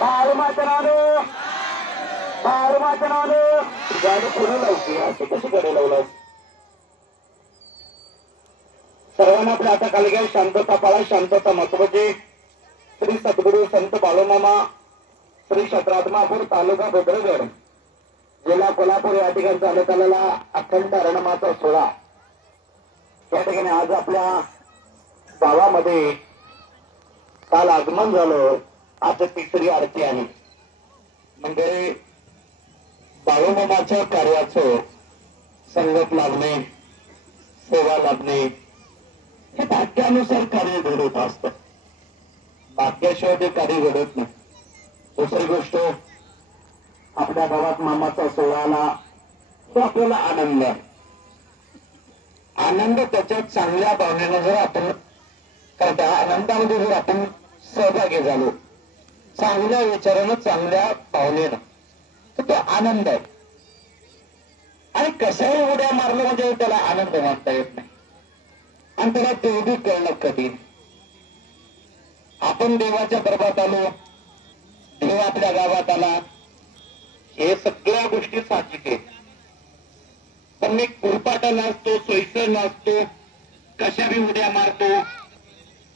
बाळूमाचनानं गाडी पुढे लावते अशी कशी कडे लावलं. सर्वांना आपल्या आता खाली घ्या. शांतता पाळा. शांतता महत्वाची. श्री सद्गुरू संत बाळूमामा श्री क्षत्रात्मापूर तालुका भद्रगड जिल्हा कोल्हापूर या ठिकाणी चालत आलेला अखंड रणमाचा सोहळा या ठिकाणी आज आपल्या गावामध्ये काल आगमन झालं. आज तिसरी आरती आहे. म्हणजे बाळूमामाच्या कार्याचं संगत लाभणे, सेवा लाभणे हे भाग्यानुसार कार्य घडत असतं. भाग्याशिवाय ते कार्य घडत नाही. दुसरी गोष्ट आपल्या गावात मामाचा सोहळा आला तो आपल्याला आनंद आहे. आनंद त्याच्यात चांगल्या भावनेनं जर आपण करता आनंदामध्ये जर आपण सहभागी झालो चांगल्या विचारानं चांगल्या भावनेनं तर तो आनंद आहे. आणि कशाही उड्या मारलं म्हणजे त्याला आनंद मानता येत नाही. आणि त्याला देवबी कळणं कठीण. आपण देवाच्या दरबारात आलो, देव आपल्या गावात आला, हे सगळ्या गोष्टी साहजिक आहेत. पण मी कुरपाटा नाचतो, सोयीस्कर नाचतो, कशाही उड्या मारतो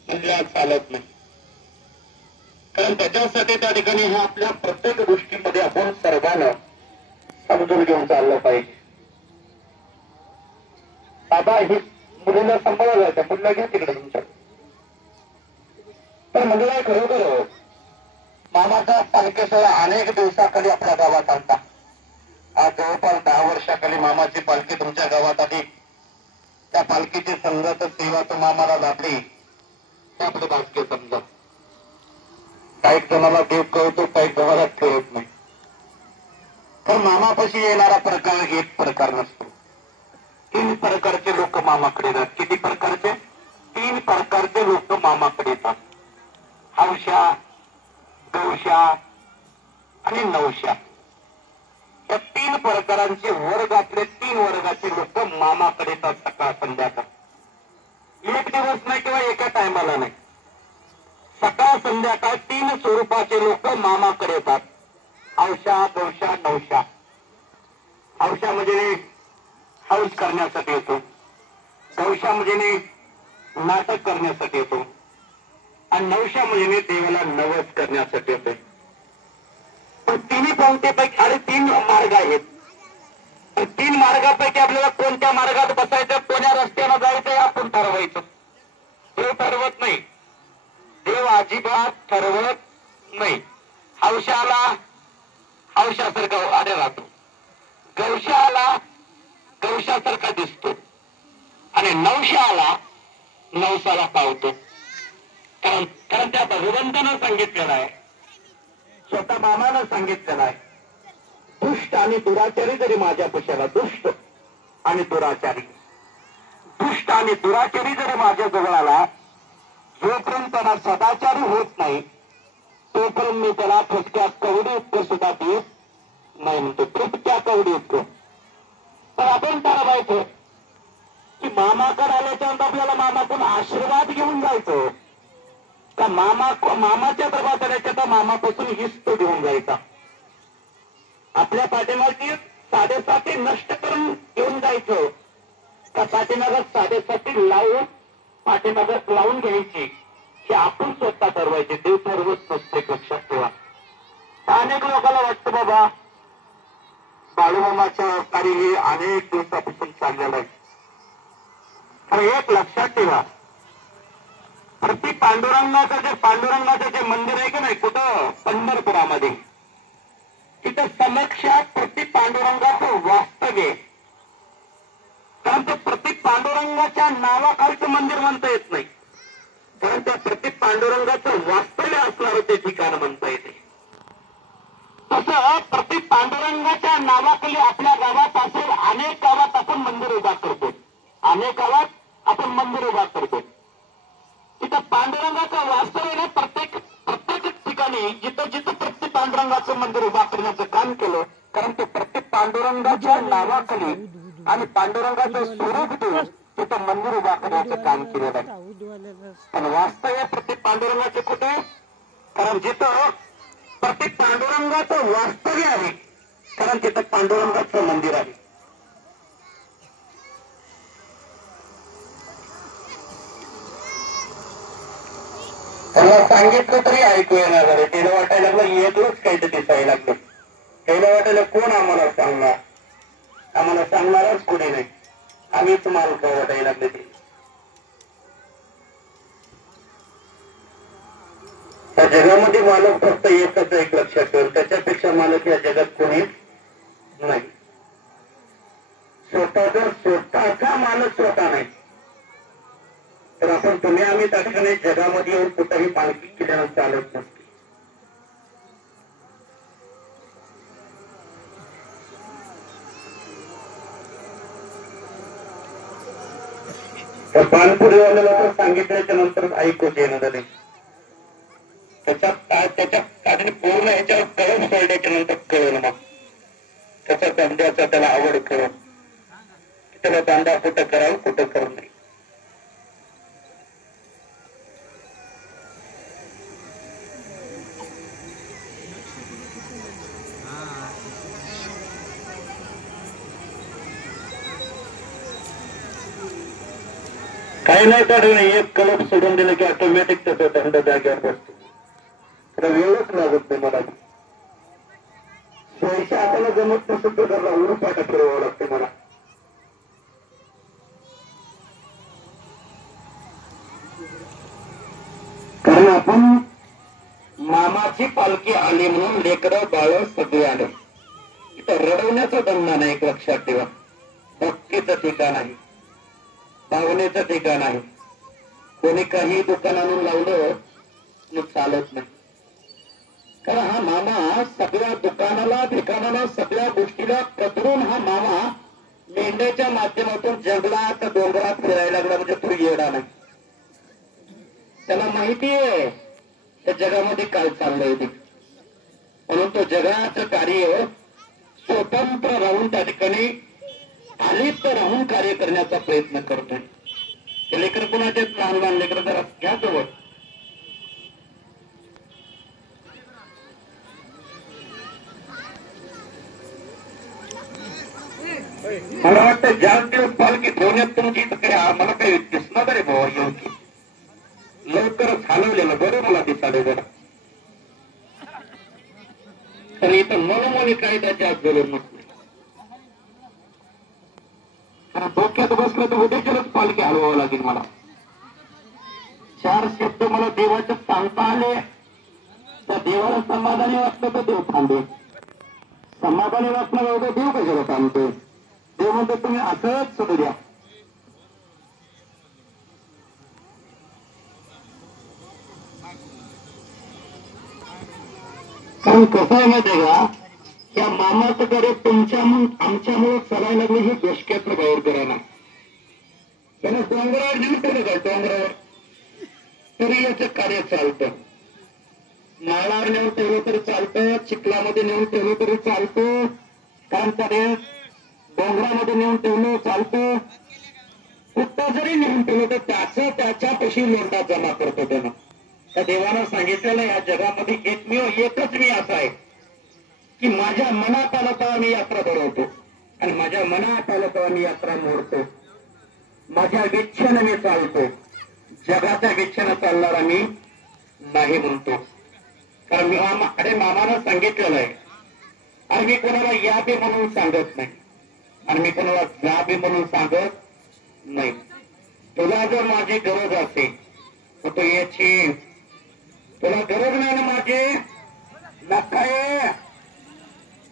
म्हणजे चालत नाही. कारण त्याच्यासाठी त्या ठिकाणी ह्या आपल्या प्रत्येक गोष्टीमध्ये आपण सर्वांना समजून घेऊन चाललं पाहिजे. बाबा ही मुलीला सांभाळा जायचं, मुलीला घ्या तिकडे तुमच्या. तर मुलीला खरोखर मामाचा पालखी सोहळा अनेक दिवसाखाली आपल्या गावात आणता. आज जवळपास 10 वर्षाखाली मामाची पालखी तुमच्या गावात आली. त्या पालखीची संगत सेवा तो मामाला लाभली हे आपलं भाग्य समजा. काही जणाला देव कळतो, काही जणाला कळत नाही. तर मामापाशी येणारा प्रकार एक प्रकार नसतो. 3 प्रकारचे लोक मामाकडे येतात. किती प्रकारचे? 3 प्रकारचे लोक मामाकडे येतात. हौशा, गौशा आणि नवशा. या 3 प्रकारांचे वर्गातले 3 वर्गाचे लोक मामाकडे येतात सकाळ संध्याकाळ. एक दिवस नाही किंवा एका टायमाला नाही. सकाळ संध्याकाळ 3 स्वरूपाचे लोक मामाकडे येतात. हौशा, गौशा, नवशा. हौशा म्हणजे हौस करण्यासाठी येतो. गौशा म्हणजे नाटक करण्यासाठी येतो. आणि नवशा म्हणजे देवाला नवस करण्यासाठी येतो. पण 3 पंक्तीपैकी 3 मार्ग आहेत. 3 मार्गापैकी आपल्याला कोणत्या मार्गात बसायचं, कोण्या रस्त्यानं जायचं आपण ठरवायचं. देव ठरवत नाही. देव अजिबात ठरवत नाही. हौशाला हौशासारखा आडे राहतो, गौशाला गौशासारखा दिसतो आणि नवशाला नवसाला पावतो. कारण त्या भगवंतानं सांगितलेलं आहे, स्वतः मामानं सांगितलेलं आहे, दुष्ट आणि दुराचारी जरी माझ्या पशाला दुष्ट आणि दुराचारी जरी माझ्या जवळ आला, जोपर्यंत त्याला सदाचारी होत नाही तोपर्यंत मी त्याला फटक्या कवडी इतकं सुद्धा देत नाही म्हणतो. फटक्या कवडी इतकं. तर आपण ठरवायचं की मामाकडे आल्याच्या नंतर आपल्याला मामाकडून आशीर्वाद घेऊन जायचं का मामाच्या दरबारात आल्याच्या तर मामापासून हिस्त घेऊन जायचा. आपल्या पाठीमागची साडेसाती नष्ट करून घेऊन जायचं का पाठीमागत साडेसाती लावून पाठीमागत लावून घ्यायची हे आपण स्वतः ठरवायचे. देव ठरवत नसते, लक्षात ठेवा. अनेक लोकांना वाटतं बाबा बाळूमामाचं कार्य हे अनेक दिवसापासून चाललेलं आहे. तर एक लक्षात ठेवा, प्रति पांडुरंगाचं जे मंदिर आहे की नाही कुठं पंढरपुरामध्ये, तिथं समक्षात प्रति पांडुरंगाचं वास्तव्य. कारण ते प्रति पांडुरंगाच्या नावाखालचं मंदिर म्हणता येत नाही, कारण त्या प्रति पांडुरंगाचं वास्तव्य असणारं ते ठिकाण म्हणता येते. तसं प्रति पांडुरंगाच्या नावाखाली आपल्या गावात असेल, अनेक गावात आपण मंदिर उभा करतो, अनेक गावात आपण मंदिर उभा करतो. तिथं पांडुरंगाचं वास्तव्य नाही. प्रत्येक ठिकाणी जिथं जिथं प्रति पांडुरंगाचं मंदिर उभा करण्याचं काम केलं, कारण ते प्रति पांडुरंगाच्या नावाखाली आणि पांडुरंगाचं स्वरूप देऊन तिथं मंदिर उभा करण्याचं काम केलेलं आहे. पण वास्तव्य प्रति पांडुरंगाचे कुठे? कारण जिथं तर ते पांडुरंगाचं वास्तव्य आहे, कारण तिथं पांडुरंगाचं मंदिर आहे. त्याला सांगितलं तरी ऐकू येणार झाले. त्याला वाटायला लागलं येतच काहीतरी दिसायला लागलं. त्याला वाटायला कोण आम्हाला सांगणार, आम्हाला सांगणारच कोणी नाही, आम्हीच मालक वाटायला लागले. ते त्या जगामध्ये मालक फक्त एकच एक लक्षात ठेवून, त्याच्यापेक्षा मालक या जगात कोणीच नाही. स्वतःचा मालक स्वतः नाही तर आपण तुम्ही आम्ही त्या ठिकाणी जगामध्ये येऊन कुठेही पालखी केल्यानं चालत नसते. त्या पानपुरीवाल्याला तर सांगितल्याच्या नंतर ऐकूच येणं झाले. त्याच्या पूर्ण ह्याच्यावर कळून सोडल्याच्या नंतर कळलं मग त्याचा धंद्याचा त्याला आवड करून त्याला धंदा कुठं करावं कुठं करू नये. काही नाही तर एक कलम सोडून दिलं की ऑटोमॅटिक त्याचा दंड जाग्यावर बसतो. त्याला वेळच लागत नाही. मला पैसे आपल्याला जमत नसेल तर त्याला उरपाटा फिरवावं लागते मला. कारण आपण मामाची पालखी आली म्हणून लेकरं बाळ सगळे आले. इथं रडवण्याचा धंदा नाही, एक लक्षात ठेवा. भक्तीचं ठिकाण आहे, भावनेचं ठिकाण आहे. कोणी काही दुकान आणून लावलं मग चालत नाही. कारण हा मामा सगळ्या दुकानाला ठिकाणाला सगळ्या गोष्टीला कचरून हा मामा मेंढ्याच्या माध्यमातून जंगलात डोंगरात फिरायला लागला म्हणजे तो येडा नाही. त्याला माहिती आहे त्या जगामध्ये काय चाललंय ते, म्हणून तो जगाचं कार्य स्वतंत्र राहून त्या ठिकाणी आलिप्त राहून कार्य करण्याचा प्रयत्न करतोय. ते लेकर कुणाचे लहान लहान लेकर जरा घ्या जवळ. मला वाटतं ज्याच दिवस पालखी ठेवण्यात तुमची मला काही दिसणार तरी भावा योग्य लवकरच हलवलेलं बरं मला दिसाले जरा. तर इथं मनोमनी काय त्याच्या आत बोलून नसते. कारण डोक्यात बसलं तर उद्याच्याच पालखी हलवावं लागेल मला. 4 शब्द मला देवाचे सांगता आले, त्या देवाला समाधानी वाटलं तर देव थांबे. समाधानी वाटलं एवढं देव कशाला थांबतो. देव म्हणतो तुम्ही असंच सोडू द्या. कारण कसं आहे माहिती का, या मामाचं कार्य आमच्यामुळे करायला लागले हे डोसक्यातलं बाहेर करायला. त्यानं डोंगरावर नेऊन ठेवलं का, डोंगरावर तरी याचं कार्य चालतं. नारळावर नेऊन ठेवलं तरी चालतं, चिखलामध्ये नेऊन ठेवलं तरी चालतं, कारण कार्य डोंगरामध्ये नेऊन ठेवलं चालतं. कुठं जरी नेऊन ठेवलं तर त्याच्यापाशी लोंढा जमा करतो त्यानं. त्या देवानं सांगितलेलं या जगामध्ये एकच मी असा आहे की माझ्या मनात आलं तेव्हा मी यात्रा भरवतो आणि माझ्या मनात आलं तेव्हा मी यात्रा मोडतो. माझ्या विच्छेनं मी चालतो, जगाच्या विच्छेनं चालणारा मी नाही म्हणतो. कारण मी मामानं सांगितलेलं आहे आणि मी कोणाला या बी म्हणून सांगत नाही आणि मी कोणाला जा बी म्हणून सांगत नाही. तुला जर माझी गरज असेल तर तू याची, तुला गरज नाही ना माझी नका ये,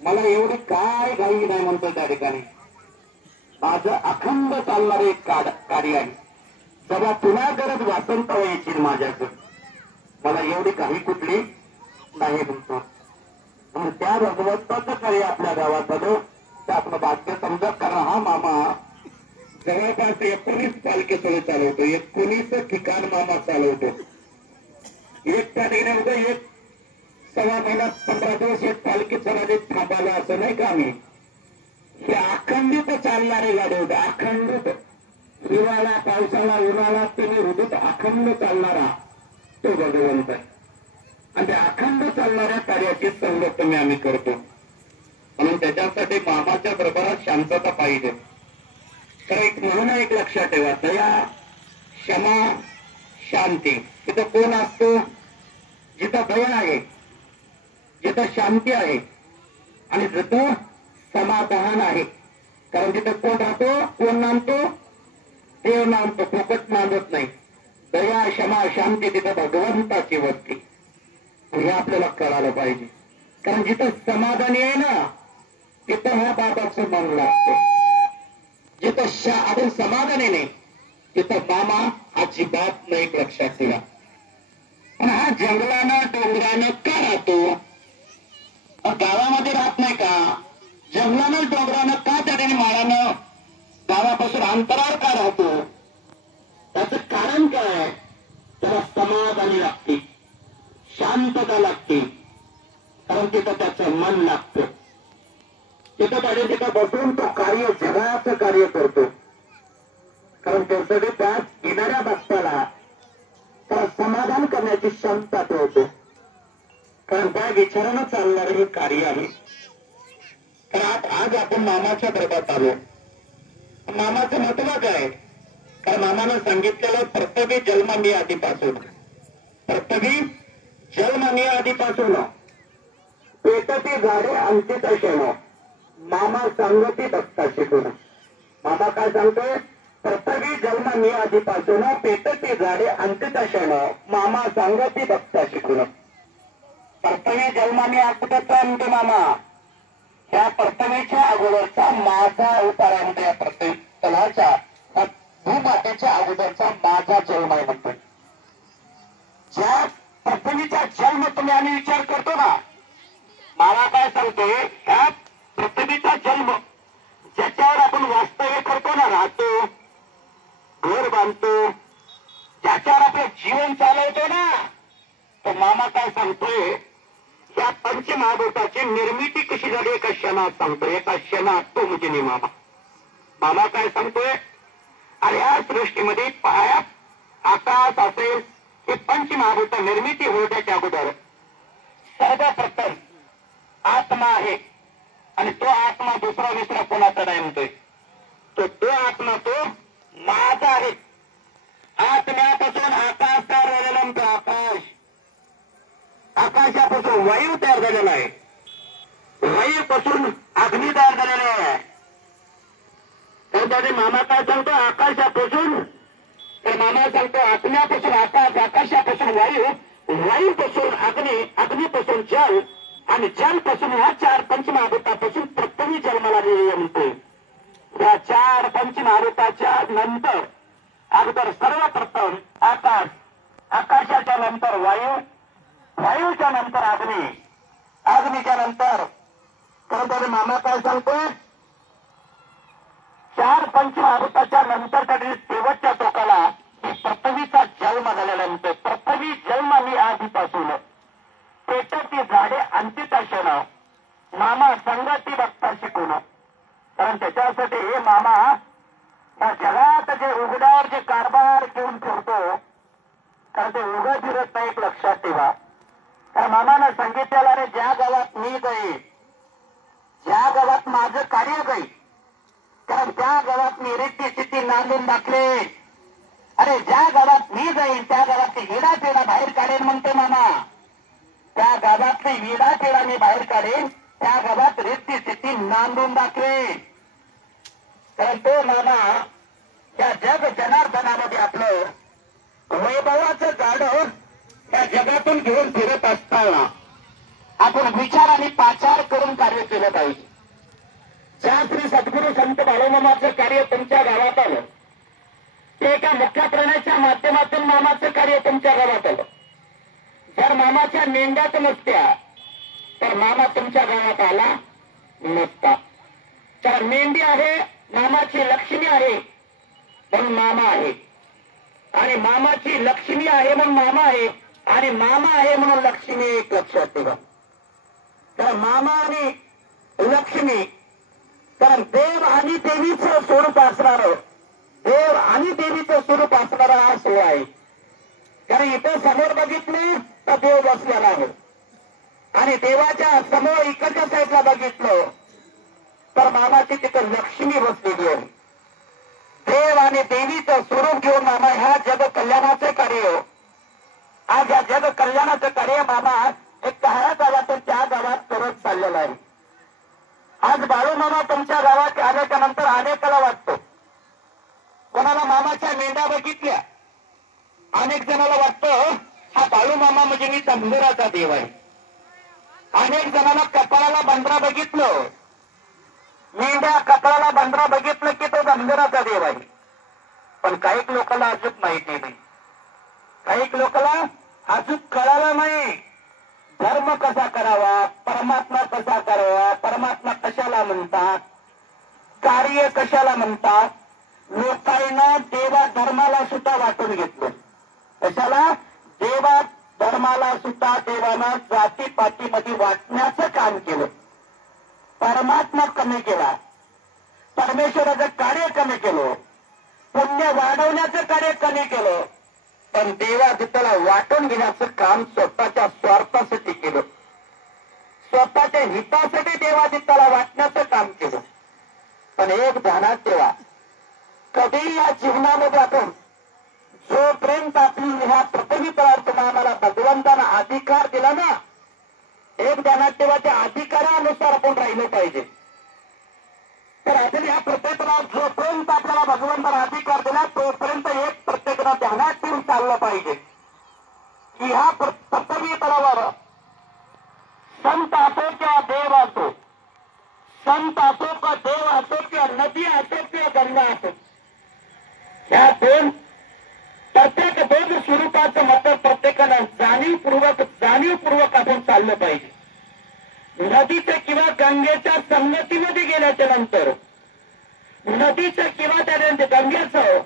मला एवढी काय घाई नाही म्हणतो. त्या ठिकाणी माझं अखंड चालणारे एक कार्य आहे. तेव्हा तुला गरज वासंत यायची माझ्याकडे, मला एवढी घाई कुठली नाही म्हणतो. म्हणून त्या भगवंताचं कार्य आपल्या गावात आलं तर आपलं भाग्य समजा. कारण हा मामा जवळपास 19 पालखी सोहळे चालवतो, 19 ठिकाण मामा चालवतो. एक त्या ठिकाणी होतं, एक 1.25 महिन्यात 15 दिवस एक पालखी चढाले थांबायला असं नाही का. आम्ही हे अखंडित चालणारे गाडी होते, अखंडित. हिवाळा पावसाळा उन्हाळा तिने ऋतूत अखंड चालणारा तो भगवंत आहे. आणि त्या अखंड चालणाऱ्या कार्याची संगतमी आम्ही करतो. म्हणून त्याच्यासाठी मामाच्या दरबारात शांतता पाहिजे. तर एक म्हणून एक लक्षात ठेवा, दया, क्षमा, शांती. तिथं कोण असतो? जिथं दया आहे, जिथं शांती आहे आणि जिथं समाधान आहे. कारण तिथं कोण राहतो? कोण नांदतो? देव नांदतो, फुकट नांदत नाही. दया, क्षमा, शांती तिथं भगवंताची वस्ती. हे आपल्याला कळालं पाहिजे. कारण जिथं समाधानी आहे ना, तिथं ह्या बाबाचं मन लागतं. जिथं आपण समाधानी नाही, तिथं मामा अजिबात नाही. लक्षात ठेवा. पण हा जंगलानं डोंगरानं का राहतो? गावामध्ये राहत नाही का? जंगलानं डोंगरानं का त्याने माळानं गावापासून अंतरावर का राहतो? त्याचं कारण काय? त्याला समाधानी लागते, शांतता लागते. कारण तिथं त्याचं मन लागतं. तिथं बसून तो जगाचं कार्य करतो. कारण त्यासाठी त्या येणाऱ्या भक्ताला त्याला समाधान करण्याची क्षमता ठेवतो. कारण त्या विचारानं चालणारं हे कार्य आहे. तर आज आपण मामाच्या दरबारात आलो. मामाचं महत्व काय? कारण मामानं सांगितलेलं प्रत्येकी जन्मनी आधीपासून, प्रत्येकी जन्मनी आधीपासून पेटती झाडे अंतित क्षण मामा सांगती भक्ता शिकून. मामा काय सांगतोय? प्रत्येकी जन्मनी आधीपासून पेटती झाडे अंतित क्षण मामा सांगती भक्ता शिकून. प्रत्येकी जन्माने अगोदरचा म्हणतो मामा, त्या प्रथमेच्या अगोदरचा माझा अवतार आहे म्हणतो. या प्रत्येक तलाच्या भूमातेच्या अगोदरचा माझा जन्म आहे म्हणतो. ज्या प्रथमेचा जन्म तुम्ही आम्ही विचार करतो ना, मला काय सांगतोय, ह्या पृथ्वीचा जन्म ज्याच्यावर आपण वास्तव्य करतो ना, राहतो, घर बांधतो, ज्याच्यावर आपलं जीवन चालवतो ना, तो मामा काय सांगतोय, या पंचमहाभूताची निर्मिती कशी झाली एका क्षणात सांगतोय. एका क्षणात तो म्हणजे नाही मामा. मामा काय सांगतोय? अरे या सृष्टीमध्ये पाया आकाश असेल, हे पंचमहाभूत निर्मिती होण्याच्या अगोदर सर्वप्रथम आत्मा आहे. आणि तो आत्मा दुसरा कोणाचा नाही म्हणतोय. तो आत्मा तो माझा आहे. आत्म्यापासून आकाश तयार झालेला म्हणतो. आकाशापासून वायू तयार झालेला आहे. वायूपासून अग्नी तयार झालेला आहे. तर मामा काय सांगतो? आकाशापासून, तर मामा सांगतो आत्म्यापासून आकाश, आकाशापासून वायू, वायूपासून अग्नी, अग्नीपासून जल आणि जलपासून ह्या चार पंचमहाभूतापासून प्रथमी जन्माला आलेली म्हणतोय. या चार पंचमहाभूताच्या नंतर अगोदर सर्वप्रथम आकाश, आकाशाच्या नंतर वायू, वायूच्या नंतर अग्नी, अग्नीच्या नंतर तर मामा काय सांगतोय? चार पंचमहाभूताच्या नंतर कधी शेवटच्या टोकाला पृथ्वीचा जन्म झालेला म्हणतोय. पृथ्वी जन्म मी आधीपासून पेटती झाडे अंतित क्षण मामा संगती बघता शिकून. कारण त्याच्यासाठी हे मामा या जगात जे उघड्यावर जे कारभार घेऊन फिरतो, कारण ते उघड फिरत नाही. एक लक्षात ठेवा. कारण मामानं सांगितलेलं, अरे ज्या गावात मी जाईल, ज्या गावात माझं कार्य जाईल, कारण त्या गावात मी रिद्धी सिद्धी नांदून दाखले. अरे ज्या गावात मी जाईल त्या गावातली विडा पेढा बाहेर काढेल म्हणते मामा. त्या गावातली विडा पेढा मी बाहेर काढेन, त्या गावात रिद्धी सिद्धी नांदून दाखवेन. कारण तो मामा त्या जग जनार्दनामध्ये आपलं वैभवाचं झाड त्या जगातून घेऊन फिरत असताना आपण विचार आणि पाचार करून कार्य केलं पाहिजे. ज्या श्री सद्गुरू संत बाळूमामाचं कार्य तुमच्या गावात आलं, ते एका मुख्य प्राण्याच्या माध्यमातून मामाचं कार्य तुमच्या गावात आलं. जर मामाच्या मेंढ्याच नसत्या तर मामा तुमच्या गावात आला नसता. तर मेंढी आहे, मामाची लक्ष्मी आहे म्हणून मामा आहे, आणि मामाची लक्ष्मी आहे म्हणून मामा आहे, आणि मामा आहे म्हणून लक्ष्मी. एक लक्षात ठेवा. तर मामा आणि लक्ष्मी, कारण देव आणि देवीचं स्वरूप असणार, देव आणि देवीचं स्वरूप असणारा हा सोहळा आहे. कारण इथं समोर बघितलं तर देव बसलेला आहे आणि देवाच्या समोर इकडच्या साईडला बघितलं तर मामाची तिथं लक्ष्मी बसलेली आहे. देव आणि देवीचं स्वरूप घेऊन मामा ह्या जग कल्याणाचे कार्य, आज या जग कल्याणाचं कार्य मामा एक ह्या गावातून त्या गावात करत चाललेलं आहे. आज बाळू मामा तुमच्या गावात आल्याच्या नंतर अनेकाला वाटतो, कोणाला मामाच्या मेंढ्या बघितल्या, अनेक जणाला वाटतं हा बाळू मामा म्हणजे मी धनगराचा देव आहे. अनेक जणांना कपाळाला बंदरा बघितलं, मेंढ्या कपाळाला बंदरा बघितलं की तो धनगराचा देव आहे. पण काही लोकांना अजून माहिती नाही, काही लोकांना अजून कळालं नाही धर्म कसा करावा, परमात्मा कसा करावा, परमात्मा कशाला म्हणतात, कार्य कशाला म्हणतात. लोकांना देवा धर्माला सुद्धा वाटून घेतलं. कशाला? देवा धर्माला सुद्धा देवानं जातीपातीमध्ये वाटण्याचं काम केलं. परमात्मा कमी केला, परमेश्वराचं कार्य कमी केलं, पुण्य वाढवण्याचं कार्य कमी केलं, पण देवादूताला वाटून घेण्याचं काम स्वतःच्या स्वार्थासाठी केलं, स्वतःच्या हितासाठी देवादूताला वाटण्याचं काम केलं. पण एक ध्यानात ठेवा, कधी या जीवनामध्ये आपण जोपर्यंत आपली ह्या प्रथमी प्रार्थना आम्हाला भगवंतानं अधिकार दिला ना, एक ध्यानात ठेवा त्या अधिकारानुसार आपण राहिलं पाहिजे. तर अजून ह्या प्रत्येकाला जोपर्यंत आपल्याला भगवंतानं अधिकार दिला तोपर्यंत एक प्रत्येकाला ध्यानात ठेवून चाललं पाहिजे की ह्या प्रथमी तलावर संत असो किंवा देव असो, संत असो किंवा देव असो किंवा नदी असो किंवा गंगा असो, ह्या प्रत्येक दोन स्वरूपाचं मत प्रत्येकानं जाणीवपूर्वक आपण चाललं पाहिजे. नदीच्या किंवा गंगेच्या संगतीमध्ये गेल्याच्या नंतर नदीच्या किंवा त्या गंगेचं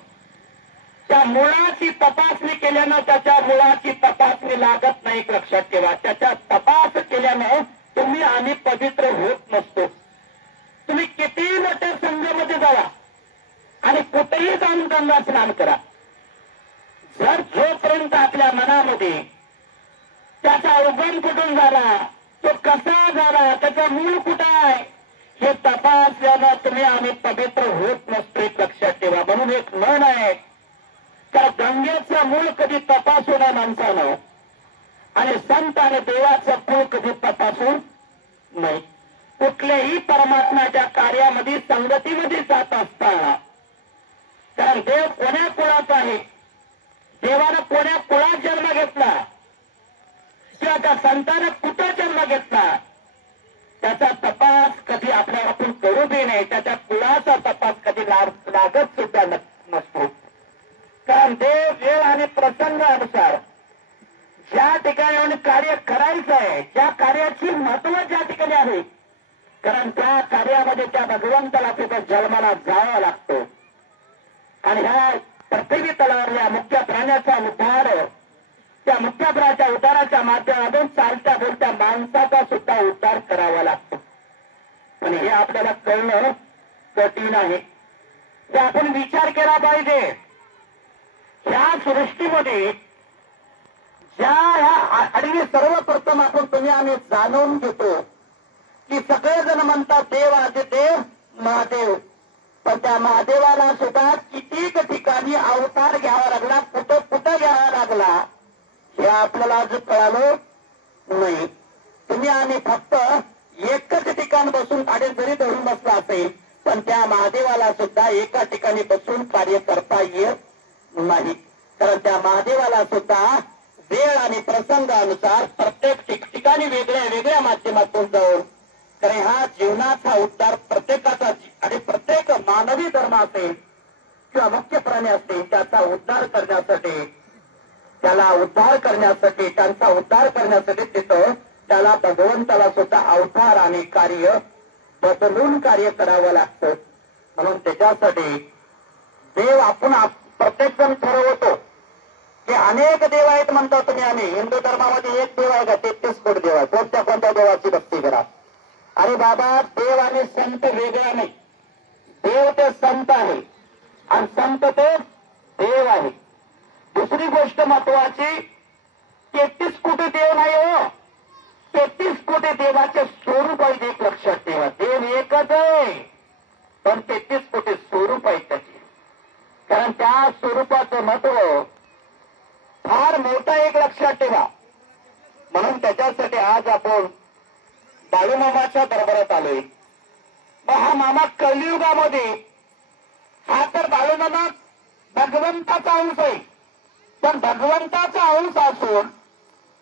त्या मुळाची तपासणी केल्यानं त्याच्या मुळाची तपासणी लागत नाही. लक्षात ठेवा, त्याच्या तपास केल्यानं तुम्ही आणि पवित्र होत नसतो. तुम्ही कितीही मोठ्या संघामध्ये जावा आणि कुठेही जाऊन गंगा स्नान करा, जर जोपर्यंत आपल्या मनामध्ये त्याचा उगम कुठून झाला, तो कसा झाला, त्याचा मूळ कुठं आहे हे तपासल्यानं तुम्ही आम्ही पवित्र होत नसतो. लक्षात ठेवा. म्हणून एक म्हण आहे, तर गंगेचं मूळ कधी तपासू नये माणसानं आणि संत आणि देवाचं मूळ कधी तपासून नाही. कुठल्याही परमात्म्याच्या कार्यामध्ये संगतीमध्ये जात असताना, कारण देव कोण्या कुळाचा आहे, देवानं कोण्या कुळात जन्म घेतला किंवा त्या संतानं कुठं जन्म घेतला त्याचा तपास कधी आपल्याला आपण करू दे नाही. त्याच्या कुळाचा तपास कधी लागत सुद्धा नसतो. कारण देव वेळ आणि प्रसंगानुसार ज्या ठिकाणी कार्य करायचं आहे, ज्या कार्याची महत्व ज्या ठिकाणी आहे, कारण त्या कार्यामध्ये त्या भगवंताला तिथं जन्माला जावं लागतो. आणि ह्या पृथ्वी तलावरल्या मुख्य प्राण्याचा उद्धार, त्या मुख्य प्राण्याच्या उद्धाराच्या माध्यमातून चालत्या बोलत्या माणसाचा सुद्धा उद्धार करावा लागतो. पण हे आपल्याला कळणं कठीण आहे. ते आपण विचार केला पाहिजे. ह्या सृष्टीमध्ये ज्या आणि सर्वप्रथम आपण तुम्ही आम्ही जाणून घेतो की सगळेजण म्हणतात देव आदि देव महादेव, पण त्या महादेवाला सुद्धा कितीक ठिकाणी अवतार घ्यावा लागला, कुठं कुठं घ्यावा लागला हे आपल्याला अजून कळालं नाही. तुम्ही आम्ही फक्त एकच ठिकाण बसून गाडी जरी धरून बसला असेल पण त्या महादेवाला सुद्धा एका ठिकाणी बसून कार्य करता येत नाही. कारण त्या महादेवाला सुद्धा वेळ आणि प्रसंगानुसार प्रत्येक ठिकाणी वेगळ्या वेगळ्या माध्यमातून जाऊन, कारण हा जीवनाचा उद्धार प्रत्येकाचा आणि प्रत्येक मानवी धर्म असेल किंवा मुख्य प्राणी असतील त्याचा उद्धार करण्यासाठी, त्याला उद्धार करण्यासाठी, त्यांचा उद्धार करण्यासाठी तिथं त्याला भगवंताला सुद्धा अवतार आणि कार्य बदलून कार्य करावं लागतं. म्हणून त्याच्यासाठी देव आपण प्रत्येक जण ठरवतो की अनेक देव आहेत म्हणतात तुम्ही. आम्ही हिंदू धर्मामध्ये एक देव आहे का, 33 कोटी देव आहे, कोणत्या देवाची भक्ती करा. अरे बाबा, देव आणि संत वेगळा नाही. देव ते संत आहे आणि संत ते देव आहे. दुसरी गोष्ट महत्वाची, 33 कोटी देव नाही हो, 33 कोटी देवाचे स्वरूप आहे. एक लक्षात ठेवा, देव एकच आहे पण 33 कोटी स्वरूप आहेत त्याचे. कारण त्या स्वरूपाचं महत्व फार मोठं एक लक्षात ठेवा. म्हणून त्याच्यासाठी आज आपण बाळूमामाच्या दरबारात आलोय. हा मामा कलियुगामध्ये, हा तर बाळूमामा भगवंताचा अंश आहे, पण भगवंताचा अंश असून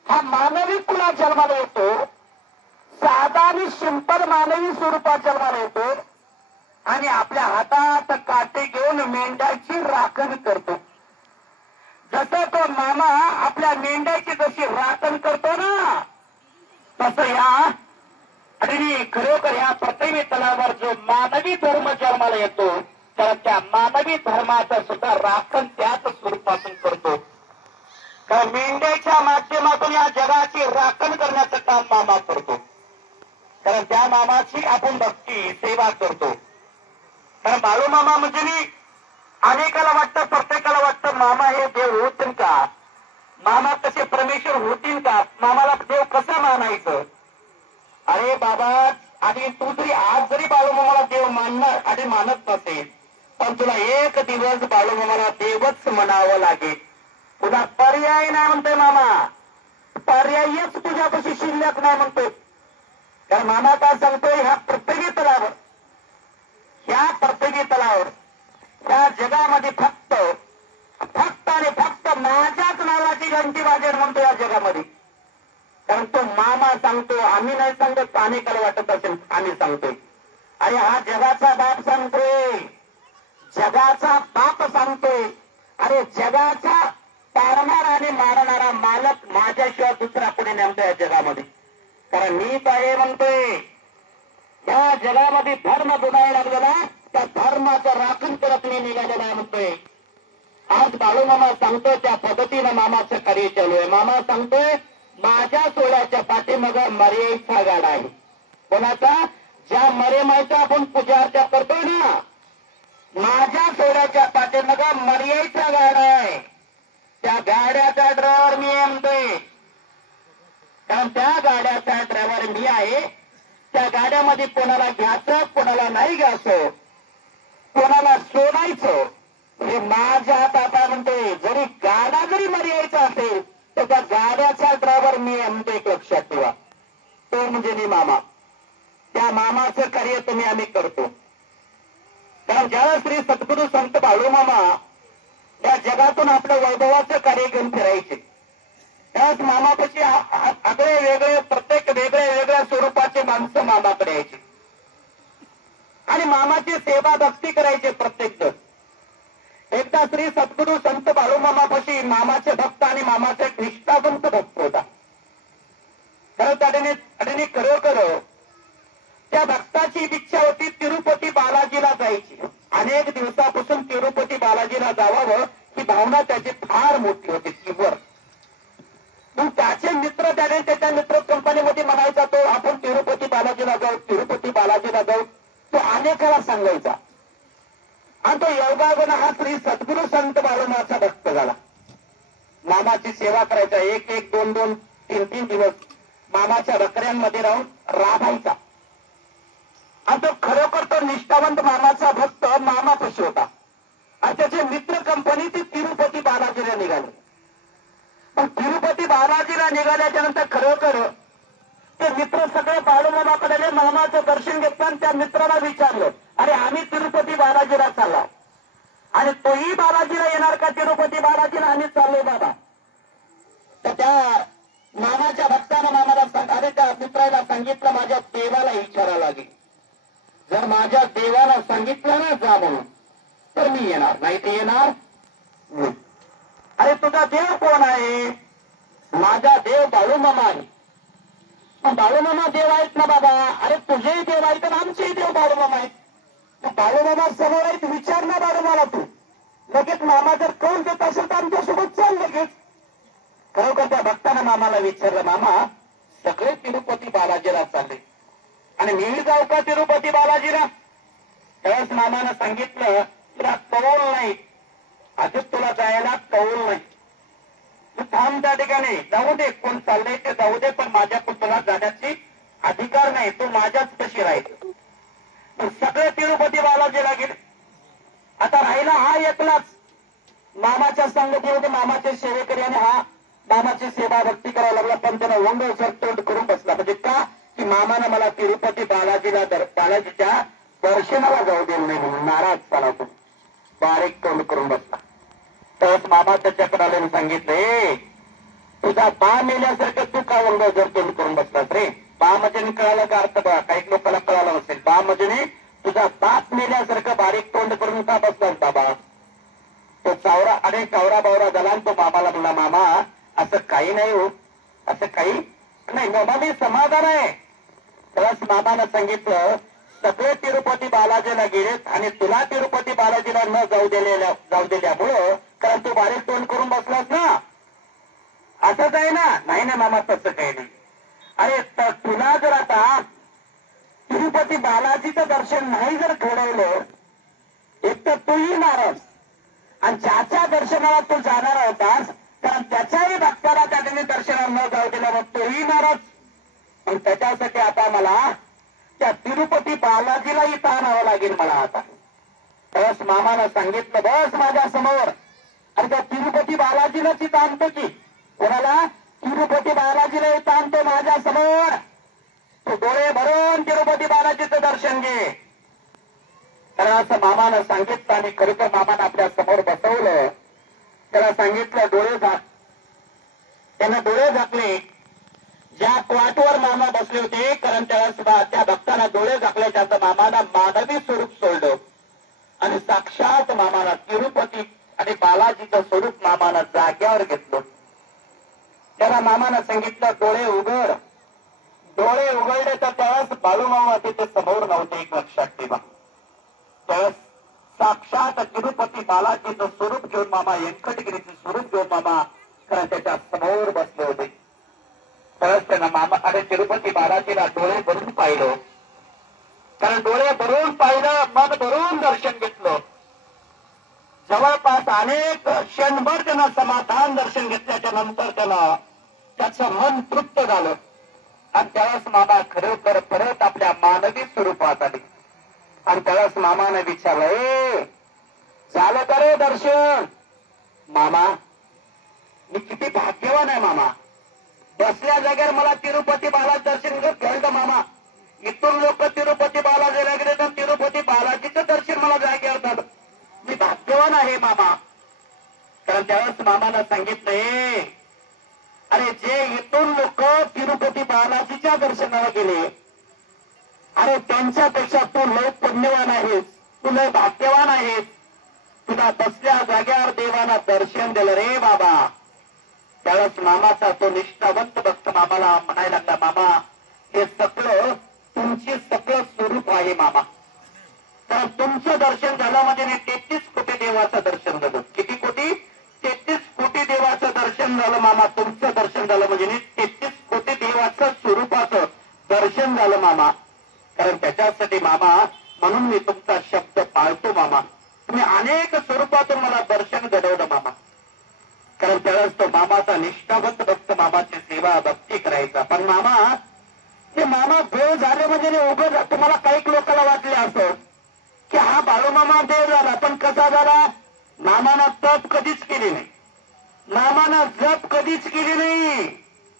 हा मानवी कुळात जन्माला येतो. साधा आणि सिंपल मानवी स्वरूपात जन्माला येतो आणि आपल्या हातात काटे घेऊन मेंढ्याची राखण करतो. जसं तो मामा आपल्या मेंढ्याची जशी राखण करतो ना, तसं या आणि खरोखर या प्रतिमे तलावर जो मानवी धर्म जन्माला येतो, तर त्या मानवी धर्माचं सुद्धा राखण त्याच स्वरूपातून करतो. कारण मेंढ्याच्या माध्यमातून या जगाची राखण करण्याचं काम मामा करतो. कारण त्या मामाची आपण भक्ती सेवा करतो. कारण बाळूमामा म्हणजे मी, अनेकाला वाटतं, प्रत्येकाला वाटतं मामा हे देव होतील का, मामा कसे परमेश्वर होतील का, मामाला देव कसं मानायचं. अरे बाबा, आणि तू जरी आज जरी बाळूमामाला देव मानणार आणि मानत नसेल, पण तुला एक दिवस बाळूमामाला देवच म्हणावं लागेल. तुला पर्याय नाही म्हणतोय मामा, पर्यायच तुझ्यापाशी शिल्लक नाही म्हणतोय. कारण मामा काय सांगतोय, ह्या प्रत्येकी तलावर, ह्या प्रत्येकी तलावर या जगामध्ये फक्त फक्त आणि फक्त माझ्याच नावाची घंटी वाजेल म्हणतो या जगामध्ये. कारण तो मामा सांगतो, आम्ही नाही सांगत. अनेकाला वाटत असेल आम्ही सांगतोय. अरे हा जगाचा बाप सांगतोय, जगाचा बाप सांगतोय. अरे जगाचा पाळणारा आणि मारणारा मालक माझ्याशिवाय दुसरा पुढे नेमतो या जगामध्ये. कारण मी काय म्हणतोय, या जगामध्ये धर्म बुडायला लागलेला, त्या धर्माचं राखण करत मी निघालेला आहे म्हणतोय. आज बाळूमामा सांगतोय त्या पद्धतीनं मामाचं कार्य चालू आहे. मामा सांगतोय, माझ्या सोहळ्याच्या पाठीमागं मर्याईचा गाडा आहे. कोणाचा? ज्या मरेमाईचा आपण पूजा अर्चा करतोय ना, माझ्या सोहळ्याच्या पाठीमागं मर्याईचा गाडा आहे. त्या गाड्याचा ड्रायव्हर मी म्हणतोय. कारण त्या गाड्याचा ड्रायव्हर मी आहे. त्या गाड्यामध्ये कोणाला घ्यायचं, कोणाला नाही घ्यायचं, कोणाला सोडायचं हे माझ्या हातात म्हणतोय. जरी गाडा जरी मर्यायचा असेल तर त्या गाड्याचा ड्रायव्हर मी म्हणतो. एक लक्षात ठेवा, तो म्हणजे मी मामा. त्या मामाचं कार्य तुम्ही आम्ही करतो. कारण ज्यावेळेस श्री सद्गुरू संत बाळूमामा या जगातून आपल्या वैभवाचं कार्य घेऊन फिरायचे, त्यावेळेस मामापाशी आगळे वेगळे, प्रत्येक वेगळ्या स्वरूपाचे माणसं मामाकडे यायचे आणि मामाची सेवा भक्ती करायचे प्रत्येक जण. एकदा श्री सद्गुरू संत बाळूमामापाशी मामाचे भक्त आणि मामाचा एक निष्ठावंत भक्त होता. तर त्याने खरोखर त्या भक्ताची इच्छा होती तिरुपती बालाजीला जायची. अनेक दिवसापासून तिरुपती बालाजीला जावावं ही भावना त्याची फार मोठी होती, तीव्र. मग त्याचे मित्र, त्याने त्याच्या मित्र कंपनीमध्ये म्हणायचा, तो आपण तिरुपती बालाजीला जाऊ, तिरुपती बालाजीला जाऊ. तो अनेकाला सांगायचा आणि तो योगागुण हा श्री सद्गुरू संत बाळूमामाचा भक्त झाला. मामाची सेवा करायचा, एक दोन 3 दिवस मामाच्या बकऱ्यांमध्ये राहून राबायचा. आणि तो खरोखर तो निष्ठावंत मामाचा भक्त मामापाशी होता. आणि त्याचे मित्र कंपनी ती तिरुपती बालाजीला निघाली. पण तिरुपती बालाजीला निघाल्याच्या नंतर खरोखर ते मित्र सगळे बाळूमामाकडे आले, मामाचं दर्शन घेतलं आणि त्या मित्राला विचारलं, अरे आम्ही तिरुपती बालाजीला चालला आणि तोही बालाजीला येणार का? तिरुपती बालाजीला आम्ही चाललोय बाबा. तर त्या मामाच्या भक्तानं मामाला अरे त्या मित्राला सांगितलं, माझ्या देवाला विचारायला लागेल. जर माझ्या देवाला सांगितलं ना जा म्हणून तर मी येणार, नाही ते येणार नाही. अरे तुझा देव कोण आहे? माझा देव बाळूमामा आहे. बाळूमामा देव आहेत ना बाबा? अरे तुझेही देव आहेत आणि आमचेही देव बाळूमामा आहेत. बाळूमामा समोर आहेत, विचार ना बाळूमाला तू. लगेच मामा जर कौल देत असेल तर आमच्यासोबत चाल लगेच. खरोखर त्या भक्तानं मामाला विचारलं, मामा सगळे तिरुपती बालाजीला चालले आणि मी जाऊ का तिरुपती बालाजीला? त्यावेळेस मामानं सांगितलं, तुला कौल नाही, आधीच तुला जायला कौल नाही. तू थांब त्या ठिकाणी, जाऊ दे कोण चाललंय ते जाऊ दे, पण माझ्या पुतळा जाण्याची अधिकार नाही, तू माझ्याच कशी राहील. सगळे तिरुपती बालाजीला गेले. आता राहिला हा एकलाच मामाच्या संगतीमध्ये मामाचे सेवेकरी, आणि हा मामाची सेवा भक्ती करायला लागला. पण त्याला वंग तोंड करून बसला. म्हणजे का की मामानं मला तिरुपती बालाजीच्या दर्शनाला जाऊ दिलं नाही म्हणून नाराज झाला तो. बारीक तोंड करून बसला. तरच मामा त्याच्याकडे आले सांगितले, तुझा बा मेल्यासारखं तू का वंग तोंड करून बसलास रे. बा म्हणजे कळालं का अर्थ बघा, काही लोकांना कळालं नसेल. बा म्हणजे तुझा बाप मेल्यासारखं बारीक तोंड करून का बसलास बाबा. तो चावरा अरे चावरा बावरा झाला आणि तो मामाला म्हणला, मामा असं काही नाही हो, असं काही नाही, बाबा मी समाधान आहे. तरच मामानं सांगितलं, सगळे तिरुपती बालाजीला गेलेत आणि तुला तिरुपती बालाजीला न जाऊ दिल्यामुळं, कारण तू बारीक तोंड करून बसलास ना, असंच आहे ना. नाही ना मामा तसं काही नाही. अरे तुला जर आता तिरुपती बालाजीचं दर्शन नाही जर घडवलं, एक तर तूही नाराज, आणि ज्याच्या दर्शनाला तू जाणार होतास कारण त्याच्याही भक्ताला त्याने दर्शनाला न जाऊ दिलं, मग तोही नाराज. आणि त्याच्यासाठी आता मला त्या तिरुपती बालाजीलाही ताणावं लागेल मला आता. बस मामानं सांगितलं, बस माझ्या समोर. आणि त्या तिरुपती बालाजीलाच ताणतो की कोणाला, तिरुपती बालाजीलाही ताणतो माझ्या समोर. तू डोळे भरून तिरुपती बालाजीचं दर्शन घे. तर असं मामानं सांगितलं. आणि खरं तर मामानं आपल्या समोर बसवलं. त्याला सांगितलं डोळे झाक. त्यानं डोळे झाकले. ज्या क्वाटवर मामा बसले होते, कारण त्या भक्तांना डोळे झाकल्याच्या मामाना मानवी स्वरूप सोडलं आणि साक्षात मामाला तिरुपती आणि बालाजीचं स्वरूप मामानं जाग्यावर घेतलं. त्याला मामानं सांगितलं डोळे उघड. डोळे उघडले तर त्यावेळेस बाळूमामा तिथे समोर नव्हते, एक लक्षात ठेवा. त्यावेळेस साक्षात तिरुपती बालाजीचं स्वरूप घेऊन मामा, व्यंकटगिरीचं स्वरूप घेऊन मामा कारण त्याच्या समोर बसले होते. त्यावेळेस त्यांना मामा अरे तिरुपती बालाजीला डोळे भरून पाहिलं. कारण डोळे भरून पाहिलं, मन भरून दर्शन घेतलं. जवळपास अनेक क्षणभर त्यांना समाधान दर्शन घेतल्याच्या नंतर त्याला त्याचं मन तृप्त झालं. आणि त्यावेळेस मामा खरोखर परत आपल्या मानवी स्वरूपात आले. आणि त्यावेळेस मामाने विचारलं, झालं का रे दर्शन. मामा मी किती भाग्यवान आहे मामा, बसल्या जागेवर मला तिरुपती बालाजी दर्शन घडलं मामा. इथून लोक तिरुपती बालाजीला गेले तर तिरुपती बालाजीचं दर्शन मला जागेवर झालं. मी भाग्यवान आहे मामा. कारण त्यावेळेस मामानं सांगितलंय, अरे जे इथून लोक तिरुपती बालाजीच्या दर्शनाला गेले, अरे त्यांच्यापेक्षा तू लय पुण्यवान आहेस, तू लय भाग्यवान आहेस. तुला बसल्या जाग्यावर देवाला दर्शन दिलं रे बाबा. त्यावेळेस मामाचा तो निष्ठावंत भक्त मामाला म्हणायला लागला, मामा हे सगळं तुमचे सगळं स्वरूप आहे मामा. तर तुमचं दर्शन झालं म्हणजे 33 कोटी देवाचं दर्शन झालं. किती कोटी? 33 कोटी देवाचं दर्शन झालं मामा. तुमचं दर्शन झालं म्हणजे 33 कोटी देवाचं स्वरूपाचं दर्शन झालं मामा. कारण त्याच्यासाठी मामा, म्हणून मी तुमचा शब्द पाळतो मामा. तुम्ही अनेक स्वरूपातून मला दर्शन घडवलं मामा. कारण त्यावेळेस तो मामाचा निष्ठावंत भक्त मामाची सेवा भक्ती करायचा. पण मामा ते मामा देव झाले म्हणजे उभं, तुम्हाला काही लोकांना वाटले असं की हा बाळूमामा देव झाला, पण कसा झाला. मामानं तप कधीच केली नाही, मामानं जप कधीच केली नाही,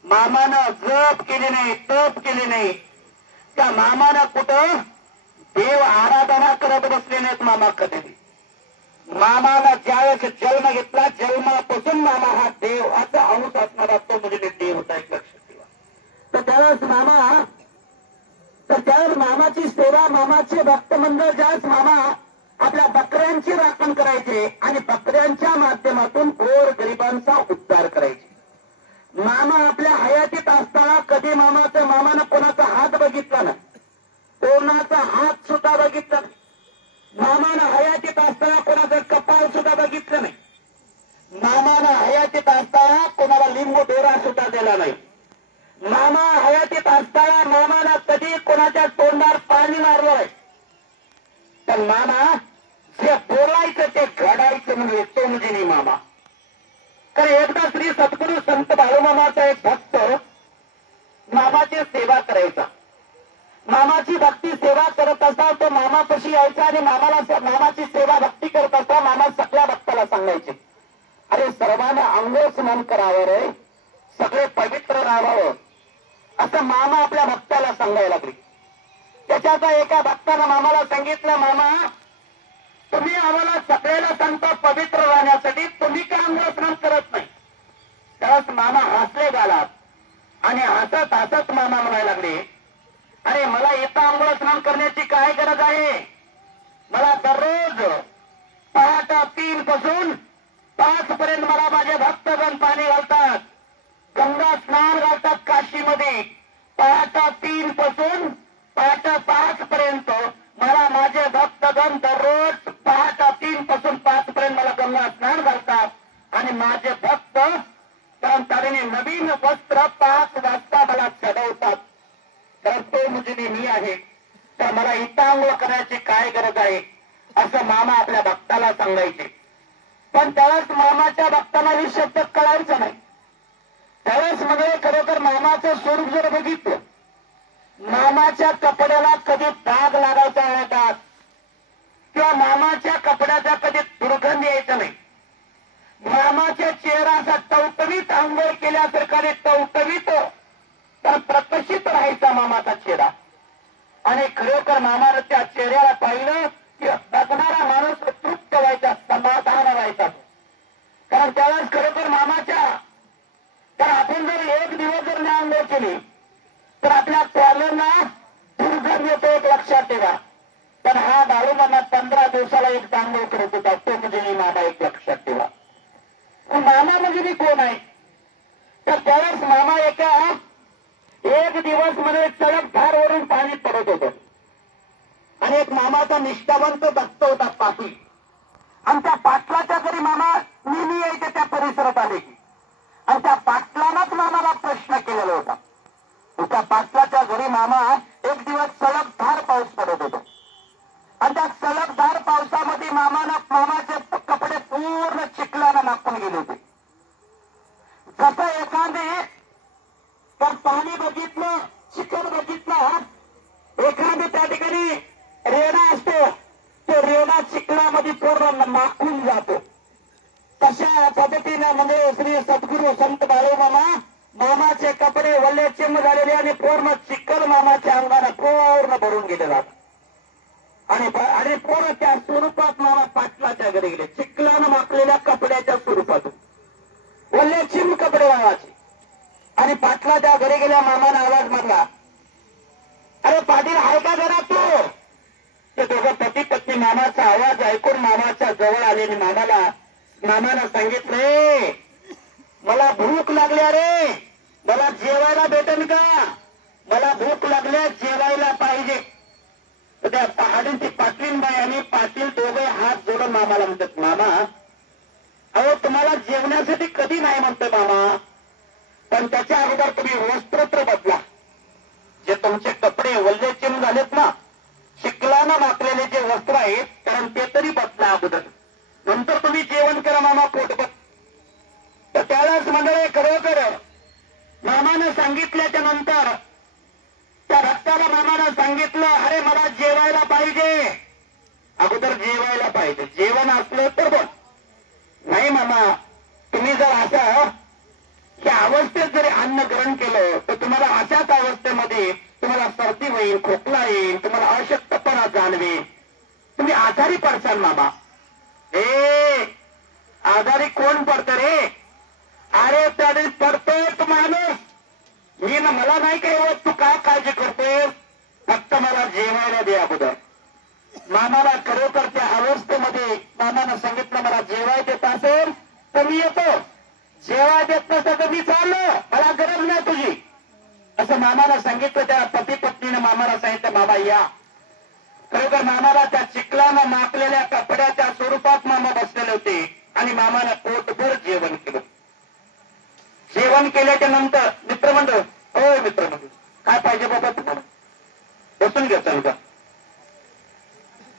मामानं जप केली नाही, तप केली नाही. त्या मामानं कुठं देव आराधना करत बसले नाहीत मामा कधी. मामाला ज्यावेळेस जन्म घेतला, जन्मापासून मामा हा देवाचा अंश असणारा तो म्हणजे देव होता, एक लक्षात ठेवा. तर त्यावेळेस मामाची सेवा, मामाचे भक्त मंडळ ज्यावेळेस मामा आपल्या बकऱ्यांची राखण करायचे आणि बकऱ्यांच्या माध्यमातून गोर गरिबांचा उद्धार करायचे. मामा आपल्या हयातीत असताना कधी मामानं कोणाचा हात बघितला नाही, कोणाचा हात सुद्धा बघितला नाही. मामानं हयातीत असताना कोणाचं कपाळ सुद्धा बघितलं नाही. मामानं हयातीत असताना कोणाला लिंबू डोरा सुद्धा दिला नाही. मामा हयातीत असताना मामानं कधी कोणाच्या तोंडावर पाणी मारलं नाही. पण मामा जे बोलायचं ते घडायचं म्हणजे तो म्हणजे नाही मामा. कारण एकदा श्री सद्गुरू सेवा करत असता तो मामापाशी यायचा आणि मामाची सेवा भक्ती करत असता मामा सगळ्या भक्ताला सांगायचे, अरे सर्वांना अंघोळ स्नान करावं रे, सगळे पवित्र राहावं, असं मामा आपल्या भक्ताला सांगायला लागले. त्याच्याचा एका भक्तानं मामाला सांगितलं, मामा तुम्ही आम्हाला सगळ्याला सांगता पवित्र राहण्यासाठी, तुम्ही का अंघोळ स्नान करत नाही? त्यावेळेस मामा हसले गालात आणि हसत हसत मामा म्हणायला लागले, अरे मला इथं आंघोळ स्नान करण्याची काय गरज आहे? मला दररोज पहाटे 3 पासून 5 पर्यंत मला माझे भक्तगण पाणी घालतात, गंगा स्नान घालतात काशीमध्ये. पहाटे 3 पासून पहाटे 5 पर्यंत मला माझे भक्तगण दररोज पहाटे 3 पासून 5 पर्यंत मला गंगा स्नान घालतात आणि माझे भक्त परंतरीने नवीन वस्त्र 5 वाजता मला चढवतात, तर तो म्हणजे मी आहे, तर मला इथं आंघोळ करण्याची काय गरज आहे, असं मामा आपल्या भक्ताला सांगायचे. पण त्यावेळेस मामाच्या भक्ताला हे शब्द कळायचं नाही. त्यावेळेस म्हणजे खरोखर मामाचं स्वरूप जर बघितलं, मामाच्या कपड्याला कधी डाग लागायचा नाही, डाग किंवा मामाच्या कपड्याचा कधी दुर्गंध यायचा नाही. मामाच्या चेहरा असा टवटवीत आंघोळ केल्यासारखा टवटवीत तर प्रकाशित राहायचा मामाचा चेहरा. आणि खरोखर मामानं त्या चेहऱ्याला पाहिलं की बघणारा माणूस तृप्त व्हायचा, समाधान व्हायचा. कारण त्यावेळेस खरोखर मामाच्या, तर आपण जर 1 दिवस जर आंघोळ केली तर आपल्या टॉयलेटला दुर्गंध येतो, एक लक्षात ठेवा. पण हा बाळूमामा 15 दिवसाला एक आंघोळ करत होता, तो म्हणजे मी मामा, एक लक्षात ठेवा. मामा म्हणजे मी कोण आहे? तर त्यावेळेस मामा एक दिवस मध्ये चढक धारवरून पाणी पडत होतं आणि एक मामाचा निष्ठावंत भक्त होता पाटील, आणि त्या पाटलाच्या घरी मामा नेहमी यायचे त्या परिसरात आले की, आणि त्या पाटलानंच मामाला प्रश्न केलेला होता. त्या पाटलाच्या घरी मामा एक दिवस सलग धार पाऊस पडत होता आणि त्या सलग धार पावसामध्ये मामाचे कपडे पूर्ण चिखलानं नापून गेले होते. जसं एखादे तर पाणी बघितलं, चिखल बघितलं, एखादे त्या ठिकाणी रेडा असतो, तो रेडा चिखलामध्ये पूर्ण नाकून जातो. तशा पद्धतीनं म्हणजे श्री सद्गुरू संत बाळूमामा, मामाचे कपडे वल्ले चिम्म झालेले आणि पूर्ण चिखल मामाच्या अंगाला पूर्ण भरून गेले जात आणि पूर्ण त्या स्वरूपात मामा पाटलाच्या घरी गेले, चिखलानं माखलेल्या कपड्याच्या स्वरूपात वल्ले चिम्म कपडे मामाचे. आणि पाटलाच्या घरी गेल्या मामाने आवाज मारला, अरे पाटील आहे का घरात तू? ते दोघं पती पत्नी मामाचा आवाज ऐकून मामाच्या जवळ आले आणि मामानं सांगितलं, मला भूक लागल्या रे, मला जेवायला भेटेल का? मला भूक लागल्या, जेवायला पाहिजे. तर त्या पहाडीची पाटीलबाई आणि पाटील दोघे हात जोडून मामाला म्हणतात, मामा अहो तुम्हाला जेवण्यासाठी कधी नाही म्हणतोय मामा, पण त्याच्या अगोदर तुम्ही वस्त्र बदला. जे तुमचे कपडे वल्ले चिम झालेत ना, चिखलानं माखलेले जे वस्त्र आहेत, कारण ते तरी बदला अगोदर, नंतर तुम्ही जेवण करा मामा पोटभर. तर त्यावेळेस मंडळी खरोखर मामानं सांगितल्याच्या नंतर त्या भक्ताला मामानं सांगितलं, अरे मला जेवायला पाहिजे, अगोदर जेवायला पाहिजे, जेवण असलं तर बघ. नाही मामा, तुम्ही जर असं या अवस्थेत जरी अन्न ग्रहण केलं तर तुम्हाला अशाच अवस्थेमध्ये तुम्हाला सर्दी होईल, खोकला येईल, तुम्हाला अशक्तपणा जाणवेल, तुम्ही आजारी पडसाल मामा. आजारी कोण पडतं रे? अरे त्याने पडतोय तो माणूस, मी ना, मला नाही काही होत, तू काय काळजी करतोय, फक्त मला जेवायला दे अगोदर. मामाला खरोखर त्या अवस्थेमध्ये मामानं सांगितलं, मला जेवाय देत असेल तर मी येतो, जेवाय देत नसतं तर मी चाललो, मला गरज नाही तुझी, असं मामाला सांगितलं. त्या पती पत्नीने मामाला सांगितलं, मामा या. खरोखर मामाला त्या चिखलानं माखलेल्या कपड्याच्या स्वरूपात मामा बसलेले होते आणि मामाला पोटभर जेवण केलं. जेवण केल्याच्या नंतर मित्रमंडळ, हो मित्रमंडळ, काय पाहिजे बाबा तुम्हाला? बसून घ्या चालू का,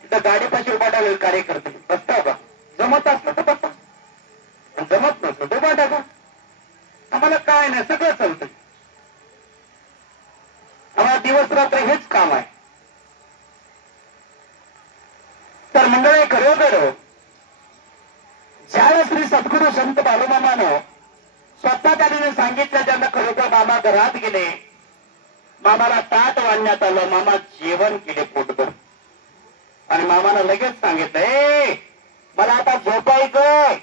तिथं गाडीपाशी उभा टाकलेले कार्यकर्ते बसता का? जमत असलं तर बसा, जमत नसलं तर उभा टाका, आम्हाला काय नाही, सगळं चालतं. आम्हाला दिवस रात्र हेच काम आहे. खरोखर ज्यावेळेस श्री सद्गुरू संत बालूमामानं स्वतः त्याने सांगितलं, त्यांना खरोखर मामा घरात गेले, मामाला ताट वाढण्यात आलं, मामा जेवण केले पोटभर आणि मामानं लगेच सांगितलं, ए मला आता झोपायचंय.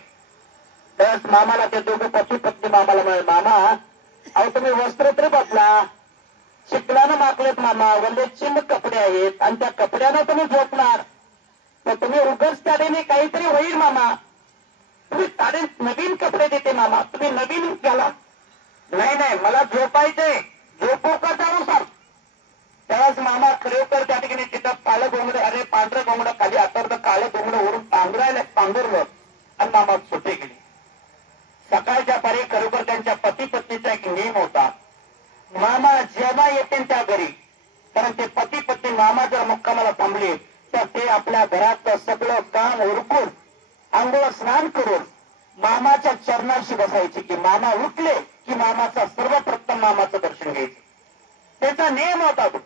त्यावेळेस मामाला ते दोघं पती पत्नी मामाला म्हणाले, मामा अहो तुम्ही वस्त्र तरी बदला, शिकल्यानं मागलेत मामा, वल्ले चिंब कपडे आहेत आणि त्या कपड्यानं तुम्ही झोपणार, तर तुम्ही उगाच ताडेने काहीतरी होईल मामा, तुम्ही ताडे नवीन कपडे देते मामा, तुम्ही नवीन घाला. नाही नाही मला झोपायचंय, झोपू का जाऊ सांग. त्यावेळेस मामा खरोखर त्या ठिकाणी तिथं काळं गोंगडं, अरे पांढरं गोंगडं खाली आतरलं, काळं गोंगडं वरून पांघरलं आणि मामा सुटे गेले. सकाळच्या पारी खरोखर त्यांच्या पती पत्नीचा एक नियम होता, मामा जेव्हा येते त्या घरी, कारण ते पती पत्नी मामा जर मुक्कामाला थांबले तर ते आपल्या घरातलं सगळं काम उरकून आंघोळ स्नान करून मामाच्या चरणाशी बसायचे, की मामा उठले की मामाचा सर्वप्रथम मामाचं दर्शन घ्यायचं, त्याचा नियम होता तो.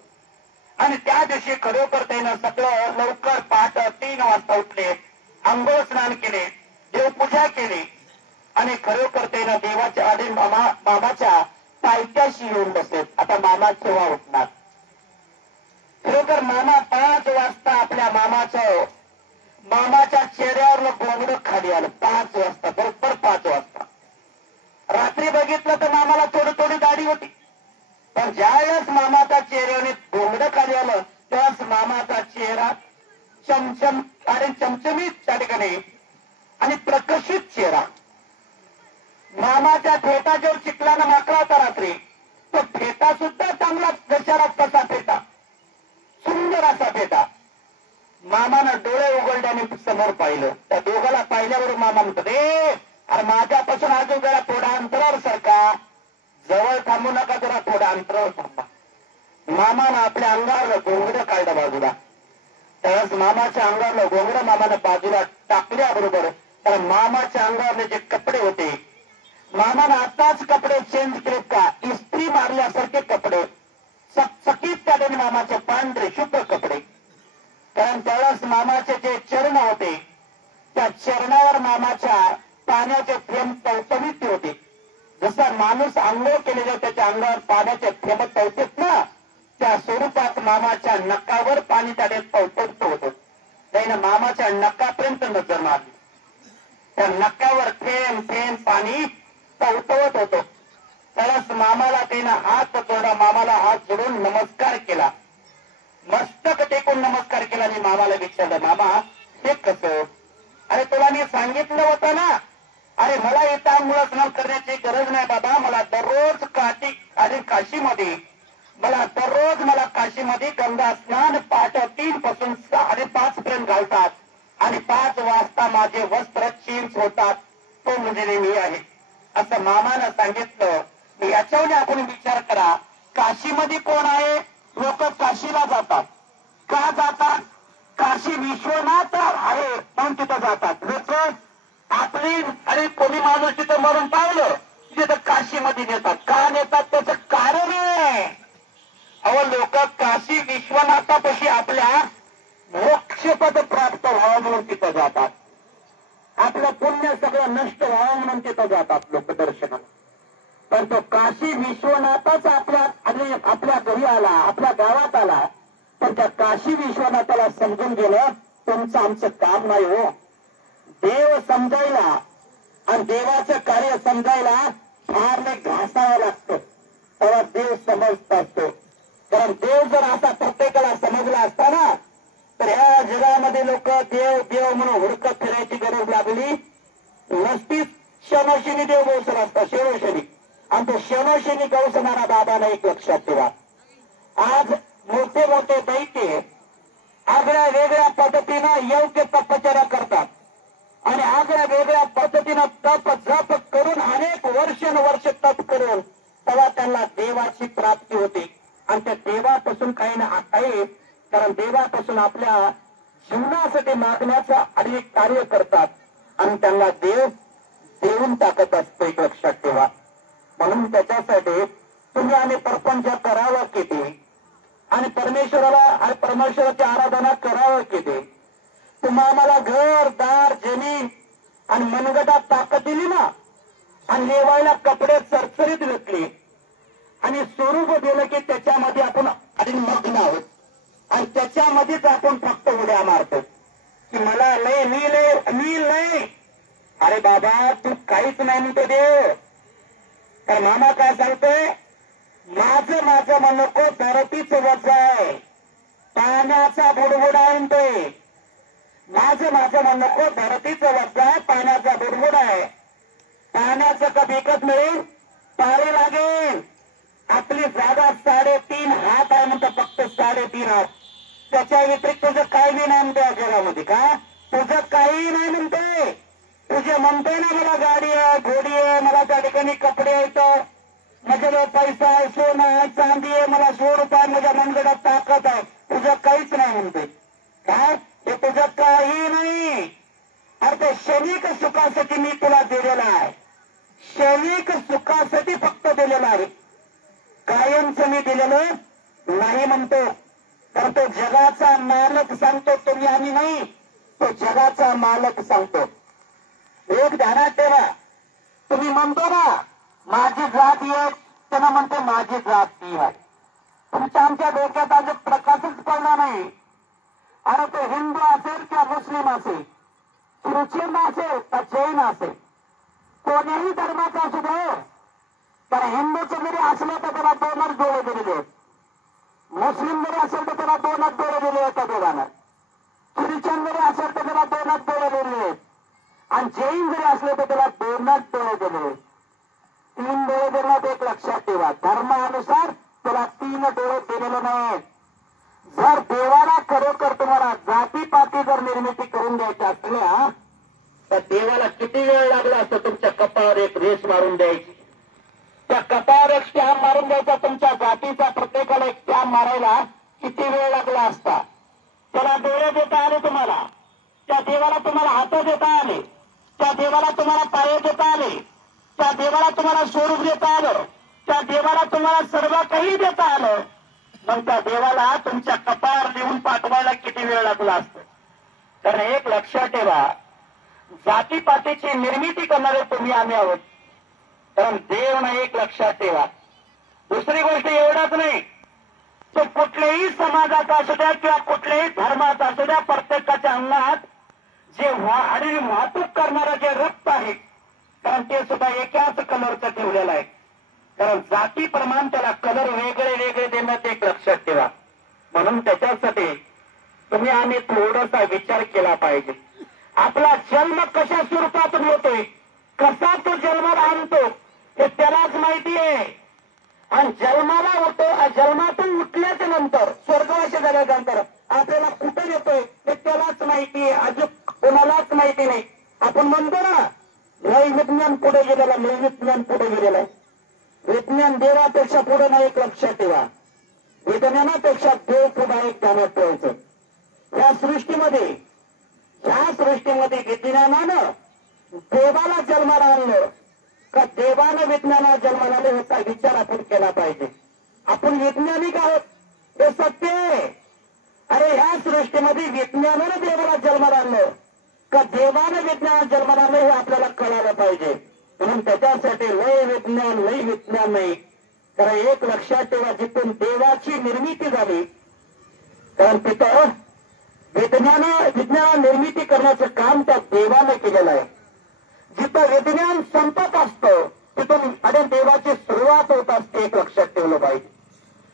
आणि त्या दिवशी खरोखर त्यानं सगळं लवकर पहाटे 3 वाजता उठले, आंघोळ स्नान केले, देवपूजा केली आणि खरोखर त्यानं देवाच्या आधी मामाच्या पायथ्याशी येऊन बसलेत. आता मामा केव्हा उठणार? खरोखर मामा 5 वाजता आपल्या मामाच्या चेहऱ्यावर गोंगडं खाली आलं. 5 वाजता, बरोबर 5 वाजता. रात्री बघितलं तर मामाला थोडी दाढी होती, पण ज्यावेळेस मामाच्या चेहऱ्याने गोंगडं खाली आलं त्यावेळेस मामाचा चेहरा चमचम आणि चमचमीत त्या ठिकाणी आणि प्रकर्षित चेहरा. मामाच्या फेटाच्यावर चिखलानं माकला होता रात्री, तो फेटा सुद्धा चांगला दशाला तसा फेटा, सुंदर असा फेटा. मामानं डोळे उघडल्याने समोर पाहिलं, त्या दोघाला पाहिल्यावर मामा म्हणतात, अरे माझ्यापासून अजून जरा थोडा अंतरावर सरका, जवळ थांबू नका, जरा थोडा अंतरावर थांबा. मामानं आपल्या अंगावर गोंगडं काढलं बाजूला. त्यावेळेस मामाच्या अंगावर गोंगडं मामानं बाजूला टाकल्याबरोबर तर मामाच्या अंगावर जे कपडे होते, मामानं आताच कपडे चेंज केले का, इस्त्री मारल्यासारखे कपडे, चकचकीत त्याने मामाचे पांढरे शुभ्र कपडे. कारण त्यावेळेस मामाचे जे चरण होते त्या चरणावर मामाच्या पाण्याचे थेंब टवटवीत होते. जसा माणूस आंघोळ केलेल्या त्याच्या अंगावर पाण्याचे थेंब टवतात ना, त्या स्वरूपात मामाच्या नकावर पाणी त्याने टवटवत होतं. त्याने मामाच्या नकापर्यंत नजर मारली, त्या नकावर थेंब थेंब पाणी टवटवत होतं. त्यावेळेस मामाला त्यानं हात जोडा, मामाला हात जोडून नमस्कार केला, मस्तक टेकून नमस्कार केला आणि मामाला विचारलं, मामा हे कसं? अरे तुला मी सांगितलं होतं ना, अरे मला इथं आंघोळ स्नान करण्याची गरज नाही बाबा, मला दररोज काशीमध्ये मला काशीमध्ये गंगा स्नान पहाटे 3 पासून 5:30 पर्यंत घालतात आणि 5 वाजता माझे वस्त्र चेंज होतात, तो म्हणजे मी आहे असं मामानं सांगितलं. याच्यावर आपण विचार करा, काशीमध्ये कोण आहे? लोक काशीला जातात, का जातात? काशी विश्वनाथ आहे म्हणून तिथं जातात लोक. आपली आणि कोणी माणूस तिथं मरून पावलं तिथं काशीमध्ये नेतात. का नेतात? त्याचं कारण आहे, अहो लोक काशी विश्वनाथापाशी आपल्या मोक्षपद प्राप्त व्हावं म्हणून तिथं जातात, आपलं पुण्य सगळं नष्ट व्हावं म्हणून तिथं जातात लोक दर्शनाला. पण तो काशी विश्वनाथाच आपल्या घरी आला, आपल्या गावात आला, तर त्या काशी विश्वनाथाला समजून गेलं तुमचं आमचं काम नाही हो. देव समजायला आणि देवाचं कार्य समजायला फार नाही घासावं लागतं, तेव्हा देव समजता असतो. कारण देव जर असा प्रत्येकाला समजला असता ना, तर ह्या जगामध्ये लोक देव देव म्हणून हुडकत फिरायची गरज लागली नसतीच. शनोशिनी देव गौसला असता, शनोशिनी. आणि तो शनोशिनी गौसणारा दादाला एक लक्षात ठेवा, आज मोठे मोठे दैत्य आगळ्या वेगळ्या पद्धतीनं योग्य तपश्चर्या करतात आणि आगळ्या वेगळ्या पद्धतीनं तप जप करून अनेक वर्ष तप करून तेव्हा त्यांना देवाची प्राप्ती होते. आणि त्या देवापासून काही ना काही, कारण देवापासून आपल्या जीवनासाठी मागण्याचं अनेक कार्य करतात आणि त्यांना देव देऊन टाकत असतो, एक लक्षात ठेवा. म्हणून त्याच्यासाठी तुम्ही आणि प्रपंच करावं किती आणि परमेश्वराची आराधना करावं किती, तुम्हा आम्हाला घर दार जमीन आणि मनगटात ताकद दिली ना, आणि लेवायला कपडे चरचरीत घेतले आणि स्वरूप दिलं की त्याच्यामध्ये आपण आधी मग्न आहोत आणि त्याच्यामध्येच आपण फक्त उड्या मारतो की मला लय मी लय. अरे बाबा तू काहीच नाही म्हणतो देव. तर मामा काय सांगतोय, माझं म्हणू नको, धरतीच वज आहे, पाण्याचा बुडबुड आहे म्हणतोय. माझं म्हणू नको, धरतीच वज आहे, पाण्याचा बुडबुड आहे. पाण्याचं कधी विकत मिळेल, पाळी लागेल. आपली जागा 3.5 हात आहे म्हणतो, फक्त 3.5 हात. त्याच्या व्यतिरिक्त तुझं काही नाही म्हणतो या जगामध्ये. का तुझं काही नाही म्हणतोय. तुझे म्हणतोय ना मला गाडी आहे, घोडी आहे, मला त्या ठिकाणी कपडे आहेत, माझ्याजवळ पैसा आहे, सोनं आहे, चांदी आहे, मला 100 रुपये माझ्या मनगडात ताकद आहे. तुझं काहीच नाही म्हणतोय. काय ते तुझं काही नाही. अरे ते क्षणिक सुखासाठी मी तुला दिलेला आहे, क्षणिक सुखासाठी फक्त दिलेला आहे, कायमचं मी दिलेलं नाही म्हणतो. तर तो जगाचा मालक सांगतो, तुम्ही आम्ही नाही, तो जगाचा मालक सांगतो. एक ध्यानात ठेवा, तुम्ही म्हणतो ना माझी जात एक, त्यांना म्हणतो माझी जात ती आहे. तुमच्या आमच्या डोक्यात आज प्रकाशच पडला नाही. अरे तो हिंदू असेल किंवा मुस्लिम असेल, ख्रिश्चन असेल का जैन असेल, कोणीही धर्माचा असू दे, तर हिंदूचं जरी असलं तर त्याला 2च डोळे दिलेले आहेत. मुस्लिम जरी असेल तर त्याला 2च डोळे दिले आहेत त्या देवानं. ख्रिश्चन जरी असेल तर त्याला 2च डोळे दिले आहेत. आणि जैन जरी असले तर त्याला 2च डोळे दिले. 3 डोळे देण्यात एक लक्षात ठेवा, धर्मानुसार त्याला 3 डोळे दिलेले नाहीत. जर देवाला खरोखर तुम्हाला जातीपाती जर निर्मिती करून द्यायची असल्या तर देवाला किती वेळ लागला असतो तुमच्या कपाळावर एक रेस मारून द्यायची. त्या कपाळावर एक स्टॅम्प मारून द्यायचा, तुमच्या जातीचा प्रत्येकाला एक स्टॅम्प मारायला किती वेळ लागला असता. त्याला डोळे देता आले तुम्हाला, त्या देवाला तुम्हाला हात देता आले, त्या देवाला तुम्हाला पाय देता आले, त्या देवाला तुम्हाला स्वरूप देता आलं, त्या देवाला तुम्हाला सर्व काही देता आलं. मग त्या देवाला तुमच्या कपाळावर लिहून पाठवायला किती वेळ लागला असतो. तर एक लक्षात ठेवा, जातीपातीची निर्मिती करणारे तुम्ही आम्ही आहोत, कारण देव नाही. एक लक्षात ठेवा. दुसरी गोष्ट एवढाच नाही, तो कुठल्याही समाजाचा असू द्या किंवा कुठल्याही धर्माचा असू द्या, प्रत्येकाच्या अंगात जे आणि वाहतूक करणारं जे रक्त आहे, कारण ते सुद्धा एकाच कलरचं ठेवलेलं आहे. कारण जातीप्रमाण त्याला कलर वेगळे वेगळे देण्यात एक लक्षात ठेवा. म्हणून त्याच्यासाठी तुम्ही आम्ही थोडासा विचार केला पाहिजे. आपला जन्म कशा स्वरूपातून होतोय, कसा तो जन्माला आणतो हे त्यालाच माहिती आहे. आणि जन्मातून उठल्याच्या नंतर, स्वर्गवासी झाल्यानंतर आपल्याला कुठे येतोय हे त्यालाच माहिती आहे, अजून कोणालाच माहिती नाही. आपण म्हणतो ना लय विज्ञान पुढे गेलेला, लय विज्ञान पुढे गेलेला आहे. विज्ञान देवापेक्षा पुढे नाही, एक लक्षात ठेवा. विज्ञानापेक्षा देव पुढे एक ध्यानात ठेवायचं. ह्या सृष्टीमध्ये विज्ञानानं देवाला जन्माला आणलं का देवानं विज्ञानाला जन्माला आलं ह्याचा विचार आपण केला पाहिजे. आपण वैज्ञानिक आहोत हे सत्य आहे. अरे ह्या सृष्टीमध्ये विज्ञानानं देवाला जन्माला आणलं का देवानं विज्ञानाला जन्माला आणलं हे आपल्याला कळायला पाहिजे. म्हणून त्याच्यासाठी लय विज्ञान नाही. तर एक लक्षात ठेवा, जिथून देवाची निर्मिती झाली, कारण तिथं विज्ञान निर्मिती करण्याचं काम त्या देवानं केलेलं आहे. जिथं विज्ञान संपत असतं तिथून देवाची सुरुवात होत असते, एक लक्षात ठेवलं पाहिजे.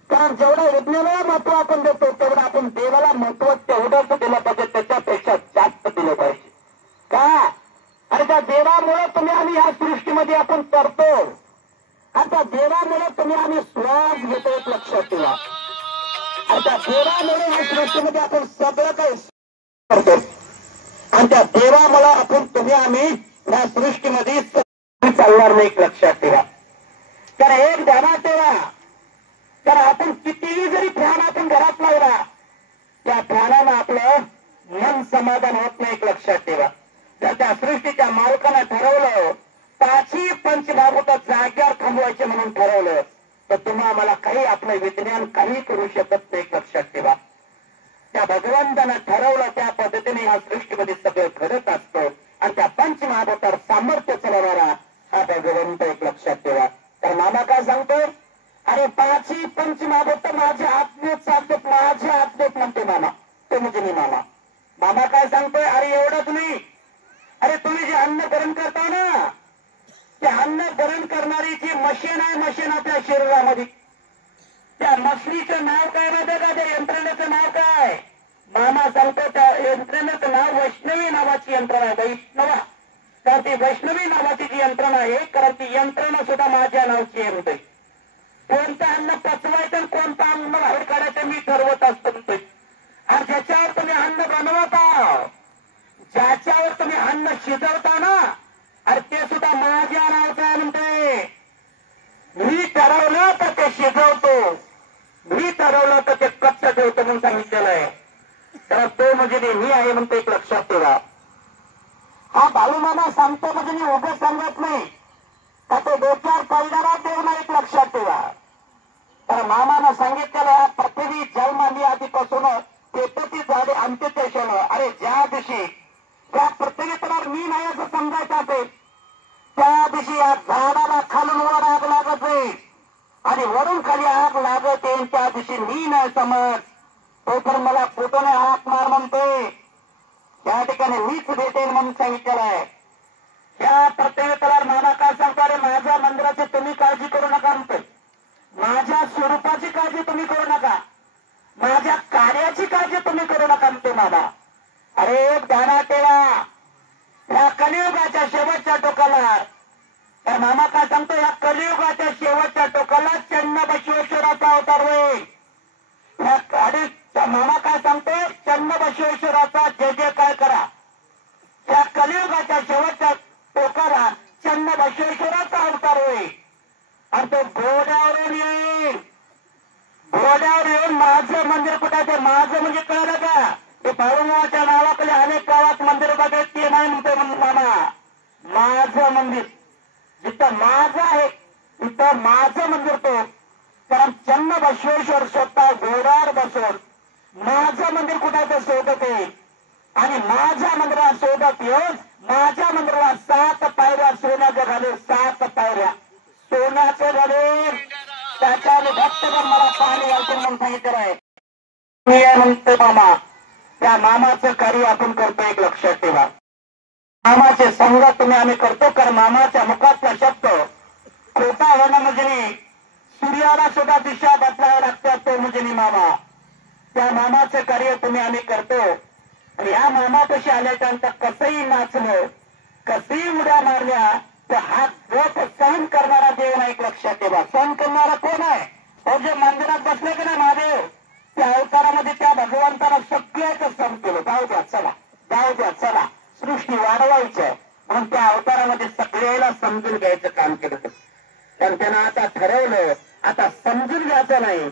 कारण जेवढं विज्ञानाला महत्व आपण देतो तेवढं आपण देवाला महत्व तेवढंच दिलं पाहिजे, त्याच्यापेक्षा जास्त दिलं पाहिजे. का आणि त्या देवामुळे तुम्ही आम्ही ह्या सृष्टीमध्ये आपण करतो, आणि त्या देवामुळे तुम्ही आम्ही श्वास घेतो, एक लक्षात ठेवा. आणि त्या देवामुळे ह्या सृष्टीमध्ये आपण सगळं काही करतो, आणि त्या देवामुळे आपण तुम्ही आम्ही या सृष्टीमध्ये चालणार नाही, एक लक्षात ठेवा. तर एक ध्यानात ठेवा, तर आपण कितीही जरी फॅन आपण घरात लावला त्या फॅनानं आपलं मन समाधान होत नाही, एक लक्षात ठेवा. जर त्या सृष्टीच्या मालकानं ठरवलं 5ही पंचभाभूत जाग्यावर थांबवायचे म्हणून ठरवलं तर तुम्हा आम्हाला काही आपलं विज्ञान काही करू शकत नाही, एक लक्षात ठेवा. त्या भगवंतानं ठरवलं त्या पद्धतीने या सृष्टीमध्ये सगळं घडत असतं आणि त्या पंचमहाभूतावर सामर्थ्य चालवणारा हा भगवंत एक लक्षात ठेवा. तर मामा काय सांगतोय, अरे पाचही पंचमहाभूत माझ्या आत्मेत चालतात, माझ्या आत्मेत म्हणते मामा, तो म्हणजे मी मामा. मामा काय सांगतोय, अरे एवढंच नाही, अरे तुम्ही जे अन्न ग्रहण करता ना, ते अन्न ग्रहण करणारी जी मशीन आहे, मशीन आपल्या शरीरामध्ये, त्या मशीनीचं नाव काय माहिती का, त्या यंत्रणेचं नाव काय? मामा सांगतो त्या यंत्रणेचं नाव वैष्णवी नावाची यंत्रणा आहे. वैष्णवा, तर ती वैष्णवी नावाची जी यंत्रणा आहे, कारण ती यंत्रणा सुद्धा माझ्या नावची आहे म्हणतोय. कोणतं अन्न पचवायचं आणि कोणतं अन्न बाहेर काढायचं मी ठरवत असतो म्हणतोय. आणि ज्याच्यावर तुम्ही अन्न बनवता, ज्याच्यावर तुम्ही अन्न शिजवता ना, अरे ते सुद्धा माझ्या नावचं आहे म्हणतोय. मी ठरवलं तर ते शिजवतो, मी ठरवलं तर ते कच्च ठेवतो म्हणून सांगितलेलं आहे. तर तो म्हणजे मी आहे म्हणतो, एक लक्षात ठेवा. हा बाळूमामा सांगतो म्हणजे मी उभं सांगत नाही, का तो डोक्यावर पडणारा देव ना, एक लक्षात ठेवा. तर मामानं सांगितलेलं पृथ्वी जन्माली आधीपासून तेथी झाले अंत्य क्षण. अरे ज्या दिवशी त्या पृथ्वीवर मी नाही असं समजायचं असेल, त्या दिवशी या झाडाला खालून वर आग लागत जाईल आणि वरून खाली आग लागत येईल. त्या दिवशी मी नाही समज, तो तर मला फोटोने हाक मार म्हणतोय, त्या ठिकाणी मीच भेटेल म्हणून सांगितलेलं आहे. त्या पृथ्वीवर मामा काय सांगतो, अरे माझ्या मंदिराची तुम्ही काळजी करू नका म्हणतोय, माझ्या स्वरूपाची काळजी तुम्ही करू नका, माझ्या कार्याची काळजी तुम्ही करू नका म्हणते मामा. अरे ध्यानात ठेवा, या कलियुगाच्या शेवटच्या टोकाला, तर मामा काय सांगतो, या कलियुगाच्या शेवटच्या टोकाला चन्न बसवेश्वराचा अवतार होईल. आणि मामा काय सांगतो, चन्न बसवेश्वराचा जय जयकार करा. या कलियुगाच्या शेवटच्या टोकाला चन्न बसवेश्वराचा अवतार होईल आणि तो घोड्यावरून येईल. घोड्यावर येऊन माझं मंदिर कुठे, ते माझं म्हणजे कळलं का, ते बाळूमामाच्या नावाकडे अनेक गावात मंदिर बघायत, ते नाही म्हणतो मामा. माझं मंदिर जिथं माझं आहे तिथं माझं मंदिर, तो कारण चन्न बसवेश्वर स्वतः घोड्यावर बसून माझं मंदिर कुठे ते शोधत येईल आणि माझ्या मंदिरात शोधत येऊन माझ्या मंदिराला 7 पायऱ्या सोन्याच्या घालून, 7 पायऱ्या सोन्याचे घालून त्याच्याने भक्तगण मला पाणी घालतो म्हणून सांगितलेलं आहे. मी म्हणतो मामा, त्या मामाचं कार्य आपण करतो, एक लक्षात ठेवा. मामाचे संगत तुम्ही आम्ही करतो, कारण मामाच्या मुखातला शब्द खोटा होणं म्हणजे सूर्याला सुद्धा दिशा बदलाव्या लागतात, तो म्हणजे मामा. त्या मामाचं कार्य तुम्ही आम्ही करतो. आणि या मामापाशी आल्याच्यानंतर कसंही नाचलं, कसंही उड्या मारल्या, तर हा गोप सहन करणारा देव नाही, एक लक्षात ठेवा. सहन करणारा कोण आहे, तो जे मंदिरात बसले की नाही महादेव, त्या अवतारामध्ये त्या भगवंताला सगळ्याच सहन केलं. जाऊ द्या चला, जाऊ द्या चला, सृष्टी वाढवायचं म्हणून त्या अवतारामध्ये सगळ्याला समजून घ्यायचं काम केलं. पण त्यानं आता ठरवलं, आता समजून घ्यायचं नाही,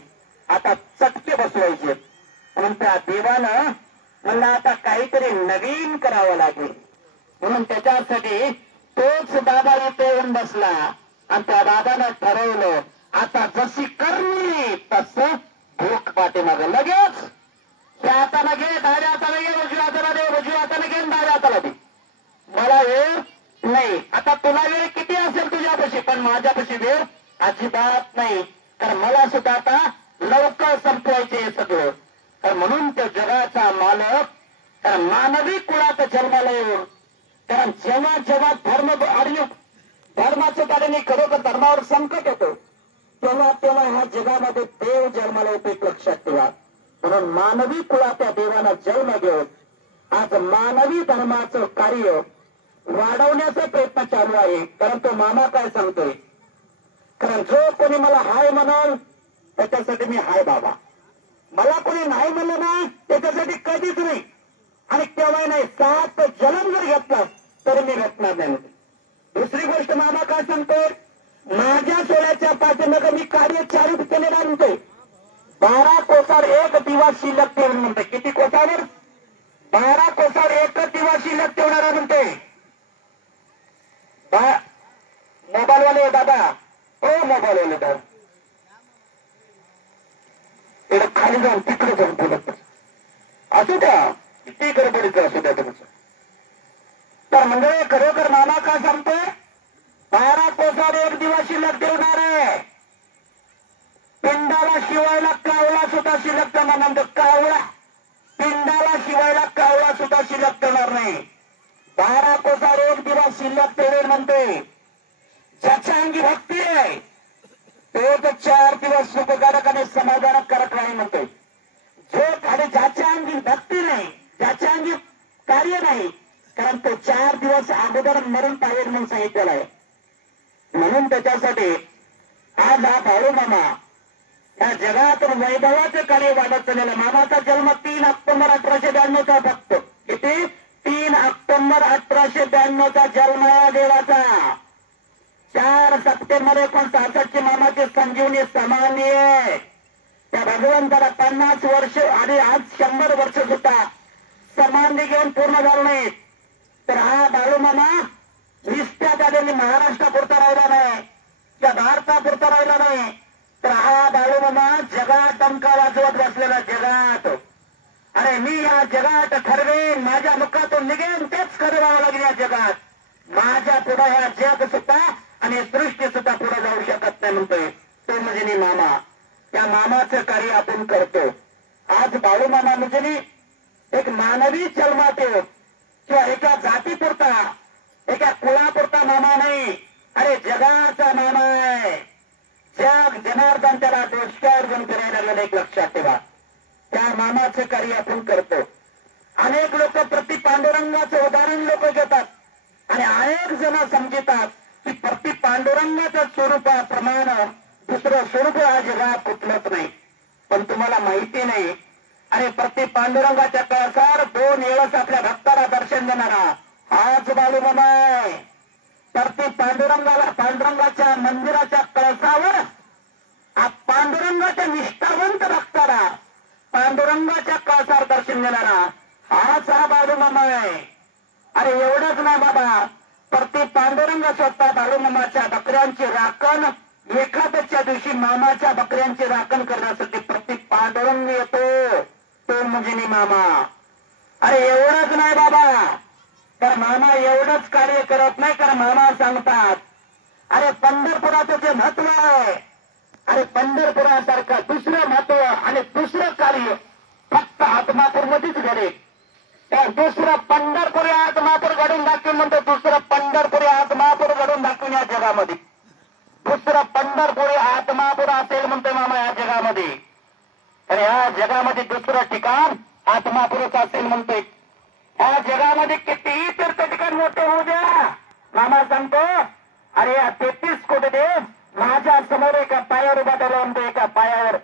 आता चटके बसवायचे. म्हणून त्या देवानं म्हणलं आता काहीतरी नवीन करावं लागेल. म्हणून त्याच्यासाठी तोच दादा इथे येऊन बसला आणि त्या दादानं ठरवलं, आता जशी करणी तसं भूक पाठीमाग. लगेच त्या हाताला घे, डाव्या हाताला घे, उजव्या हाताला दे, उजव्या हाताला घे, डाव्या हाताला दे. मला वेळ नाही, आता तुला वेळ किती असेल तुझ्यापाशी, पण माझ्यापाशी वेळ अजिबात नाही, कारण मला सुद्धा आता लवकर संपवायचे हे सगळं. तर म्हणून तो जगाचा मालक, कारण मानवी कुळात जन्माला येऊन, कारण जेव्हा जेव्हा धर्माचं कारण खरोखर धर्मावर संकट होतं, तेव्हा तेव्हा ह्या जगामध्ये देव जन्माला येतो, एक लक्षात ठेवा. म्हणून मानवी कुळात त्या देवाला जन्म घेऊन आज मानवी धर्माचं कार्य वाढवण्याचा प्रयत्न चालू आहे. कारण तो मामा काय सांगतोय, कारण जो कोणी मला हाय म्हणाल त्याच्यासाठी मी हाय बाबा, मला कोणी नाही म्हणलं ना त्याच्यासाठी कधीच नाही, आणि केव्हाही नाही. 7 जन्म जर घेतला तरी मी भेटणार नाही. दुसरी गोष्ट मामा काय सांगतोय, माझ्या सोहळ्याच्या पाठीमागे मी कार्य चालू केलेलं म्हणतोय. 12 कोसावर 1 दिवा शिल्लक ठेवून म्हणतोय. किती कोसावर? 12 कोसावर 1 दिवा शिल्लक ठेवणारा म्हणतोय. मोबाईलवाले दादा, ओ मोबाईलवाले दादा, खाली जाऊन तिकडे जाऊन बोलत असू द्या. किती गडबडीचं असू द्या तुमचं. तर मंडळी खरोखर मामा का सांगतोय 12 कोसावर एक दिवस शिल्लक ठेवणार आहे. पिंडाला शिवायला कावळा सुद्धा शिल्लक ठेवणार नाही. कावळा पिंडाला शिवायला कावळा सुद्धा शिल्लक ठेवणार नाही. 12 कोसावर एक दिवस शिल्लक ठेवेल म्हणते. ज्याच्या अंगी भक्ती आहे तो तर 4 दिवस सुखकारक आणि समाधानकारक नाही म्हणतोय. जो आणि ज्याच्या अंगी भक्ती नाही, ज्याच्या अंगी कार्य नाही, कारण तो 4 दिवस अगोदर मरण पावेल म्हणून सांगितलेला आहे. म्हणून त्याच्यासाठी आज हा बाळू मामा या जगात वैभवाचं कार्य वाढत चाललेलं. मामाचा जन्म 3 ऑक्टोबर 1892चा फक्त किती 3 ऑक्टोबर 1892चा जन्म या देवाचा. 4 सप्टेंबर 1966 मामाची संजीवनी समाधी आहे. त्या भगवंताला 50 वर्ष आणि आज 100 वर्ष सुद्धा समाधी घेऊन पूर्ण झालं नाहीत. तर हा बाळू मामा निष्ठा त्याने महाराष्ट्रापुरता राहिला नाही, त्या भारतापुरता राहिला नाही. तर हा बाळू मामा जगात डंका वाजवत बसलेला. जगात अरे मी या जगात ठरवेन, माझ्या मुखातून निघेन तेच खरं व्हावं लागेल. या जगात माझ्या पुढे ह्या जग सुद्धा आणि सृष्टी सुद्धा पुढे जाऊ शकत नाही म्हणतोय तो म्हणजे मामा. त्या मामाचं कार्य आपण करतो. आज बाळू मामा म्हणजे एक मानवी जन्मात येऊ किंवा एका जातीपुरता एका कुळापुरता मामा नाही. अरे जगाचा मामा आहे. जग जनार्दन त्याला दोषार्जन करायला लागलं. एक लक्षात ठेवा. त्या मामाचं कार्य आपण करतो. अनेक लोक प्रति पांडुरंगाचं उदाहरण लोक घेतात आणि अनेक जण समजतात की प्रति पांडुरंगाचं स्वरूपाप्रमाणे दुसरं स्वरूप हा जगात कुठलंच नाही. पण तुम्हाला माहिती नाही, अरे प्रति पांडुरंगाच्या कळसावर 2 वेळेस आपल्या भक्ताला दर्शन देणारा हाच बाळू मामा आहे. प्रति पांडुरंगाच्या मंदिराच्या कळसावर पांडुरंगाच्या निष्ठावंत भक्ताला पांडुरंगाच्या कळसावर दर्शन देणारा हाच हा बाळू मामा आहे. अरे एवढंच नाही बाबा, प्रति पांडुरंग स्वतः बाळू मामाच्या बकऱ्यांची राखण एखाद्याच्या दिवशी मामाच्या बकऱ्यांची राखण करण्यासाठी प्रति पांडुरंग येतो तो म्हणजे मामा. अरे एवढंच नाही बाबा, तर मामा एवढंच कार्य करत नाही. कारण मामा सांगतात अरे पंढरपुराचं जे महत्व आहे, अरे पंढरपुरासारखं दुसरं महत्व आणि दुसरं कार्य फक्त आत्मापूरमध्येच घडेल. त्या दुसरं पंढरपुरी आत्मापूर घडून दाखवून म्हणतो. दुसरं पंढरपुरी आत्मापूर घडून दाखवून या जगामध्ये दुसरं पंढरपुरी आत्मापूर असेल म्हणतोय मामा या जगामध्ये. तर या जगामध्ये दुसरं ठिकाण आत्मापूरच असेल म्हणतोय. या जगामध्ये कितीही तीर्थ ठिकाण मोठे होऊ द्या, मामा सांगतो अरे या 33 कोटी देव माझ्या समोर एका पायावर उभा ठेवला म्हणतो. एका पायावर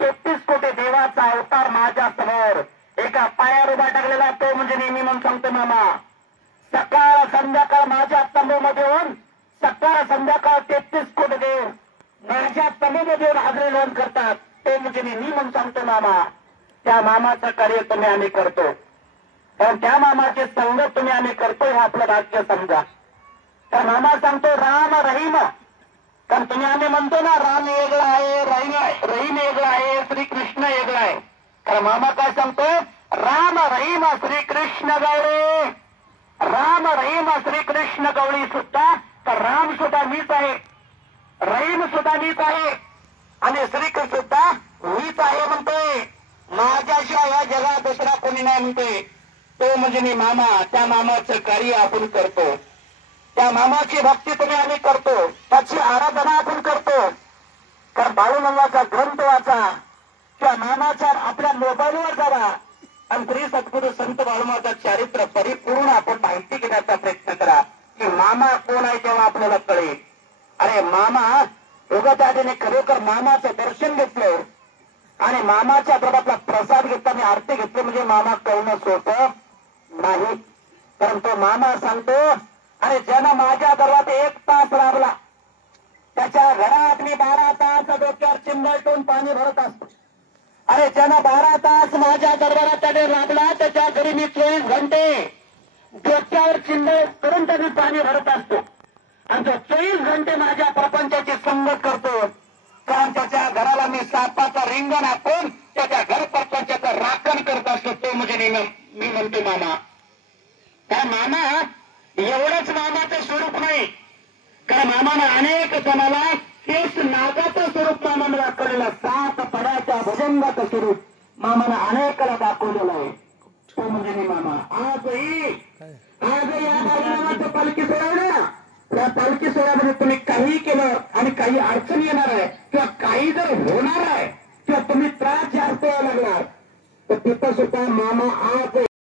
33 कोटी देवाचा अवतार माझ्या समोर एका पायावर उभा टाकलेला तो म्हणजे नेहमी म्हणून सांगतो मामा. सकाळ संध्याकाळ माझ्या तंबूमध्ये येऊन सकाळ संध्याकाळ 33 कोटी देव माझ्या तंबूमध्ये येऊन हाजरी नोंद करतात तो म्हणजे नेहमी म्हणून सांगतो मामा. त्या मामाचं कार्य तुम्ही आम्ही करतो, कारण त्या मामाची संगत तुम्ही आम्ही करतो हे आपलं भाग्य समजा. तर मामा सांगतो राम रहीम, कारण तुम्ही आम्ही म्हणतो ना राम वेगळा आहे, रहीम वेगळा आहे, श्रीकृष्ण वेगळा आहे. कारण मामा काय सांगतो राम रहीम श्रीकृष्ण गौरी, राम रहीम श्रीकृष्ण गौरी सुद्धा. तर राम सुद्धा मीच आहे, रहीम सुद्धा मीच आहे आणि श्रीकृष्ण सुद्धा मीच आहे म्हणतोय. माझ्याशिवाय या जगात दुसरा कोणी नाही म्हणतोय तो म्हणजे मी मामा. त्या मामाचं कार्य आपण करतो, त्या मामाची भक्ती तुम्ही आम्ही करतो, त्याची आराधना आपण करतो. कारण बाळूमामाचा ग्रंथ वाचा किंवा मामाच्या आपल्या मोबाईलवर जावा आणि श्री सद्गुरू संत बाळूमामाचं चारित्र्य परिपूर्ण आपण माहिती घेण्याचा प्रयत्न करा की मामा कोण आहे तेव्हा आपल्याला कळेल. अरे मामा उगा त्याने खरोखर मामाचं दर्शन घेतलं आणि मामाच्या प्रभातला प्रसाद घेतला आणि आरती घेतली म्हणजे मामा कळणं सोपं नाही. परंतु मामा सांगतो अरे ज्यानं माझ्या दरवात 1 तास राबला त्याच्या घरात मी 12 तास डोक्यावर चिंबळटून पाणी भरत असतो. अरे ज्यानं 12 तास माझ्या दरबारात त्याने राबला त्याच्या घरी मी 24 घंटे डोक्यावर चिंबळ करून त्याने पाणी भरत असतो. आणि तो 24 घंटे माझ्या प्रपंचाची संगत करतो. कारण त्याच्या घराला मी सापाचा रिंगण आपण त्याच्या घर प्रपंचाचं राखण करत असतो तो म्हणजे मी म्हणतो मामा. त्या मामा एवढंच मामाचं स्वरूप नाही, कारण मामानं अनेक जणाला तेच नागाचं स्वरूप मामानं दाखवलेलं, 7 पदाच्या भुजंगाचं स्वरूप मामानं अनेकाला दाखवलेलं आहे. तो म्हणजे मी मामा. आजही या मामाचं पालखी सोहळा, या पालखी सोहळ्यामध्ये तुम्ही काही केलं आणि काही अडचण येणार आहे किंवा काही जर होणार आहे किंवा तुम्ही त्रास जास्त यायला लागणार तर तिथं सुद्धा मामा आज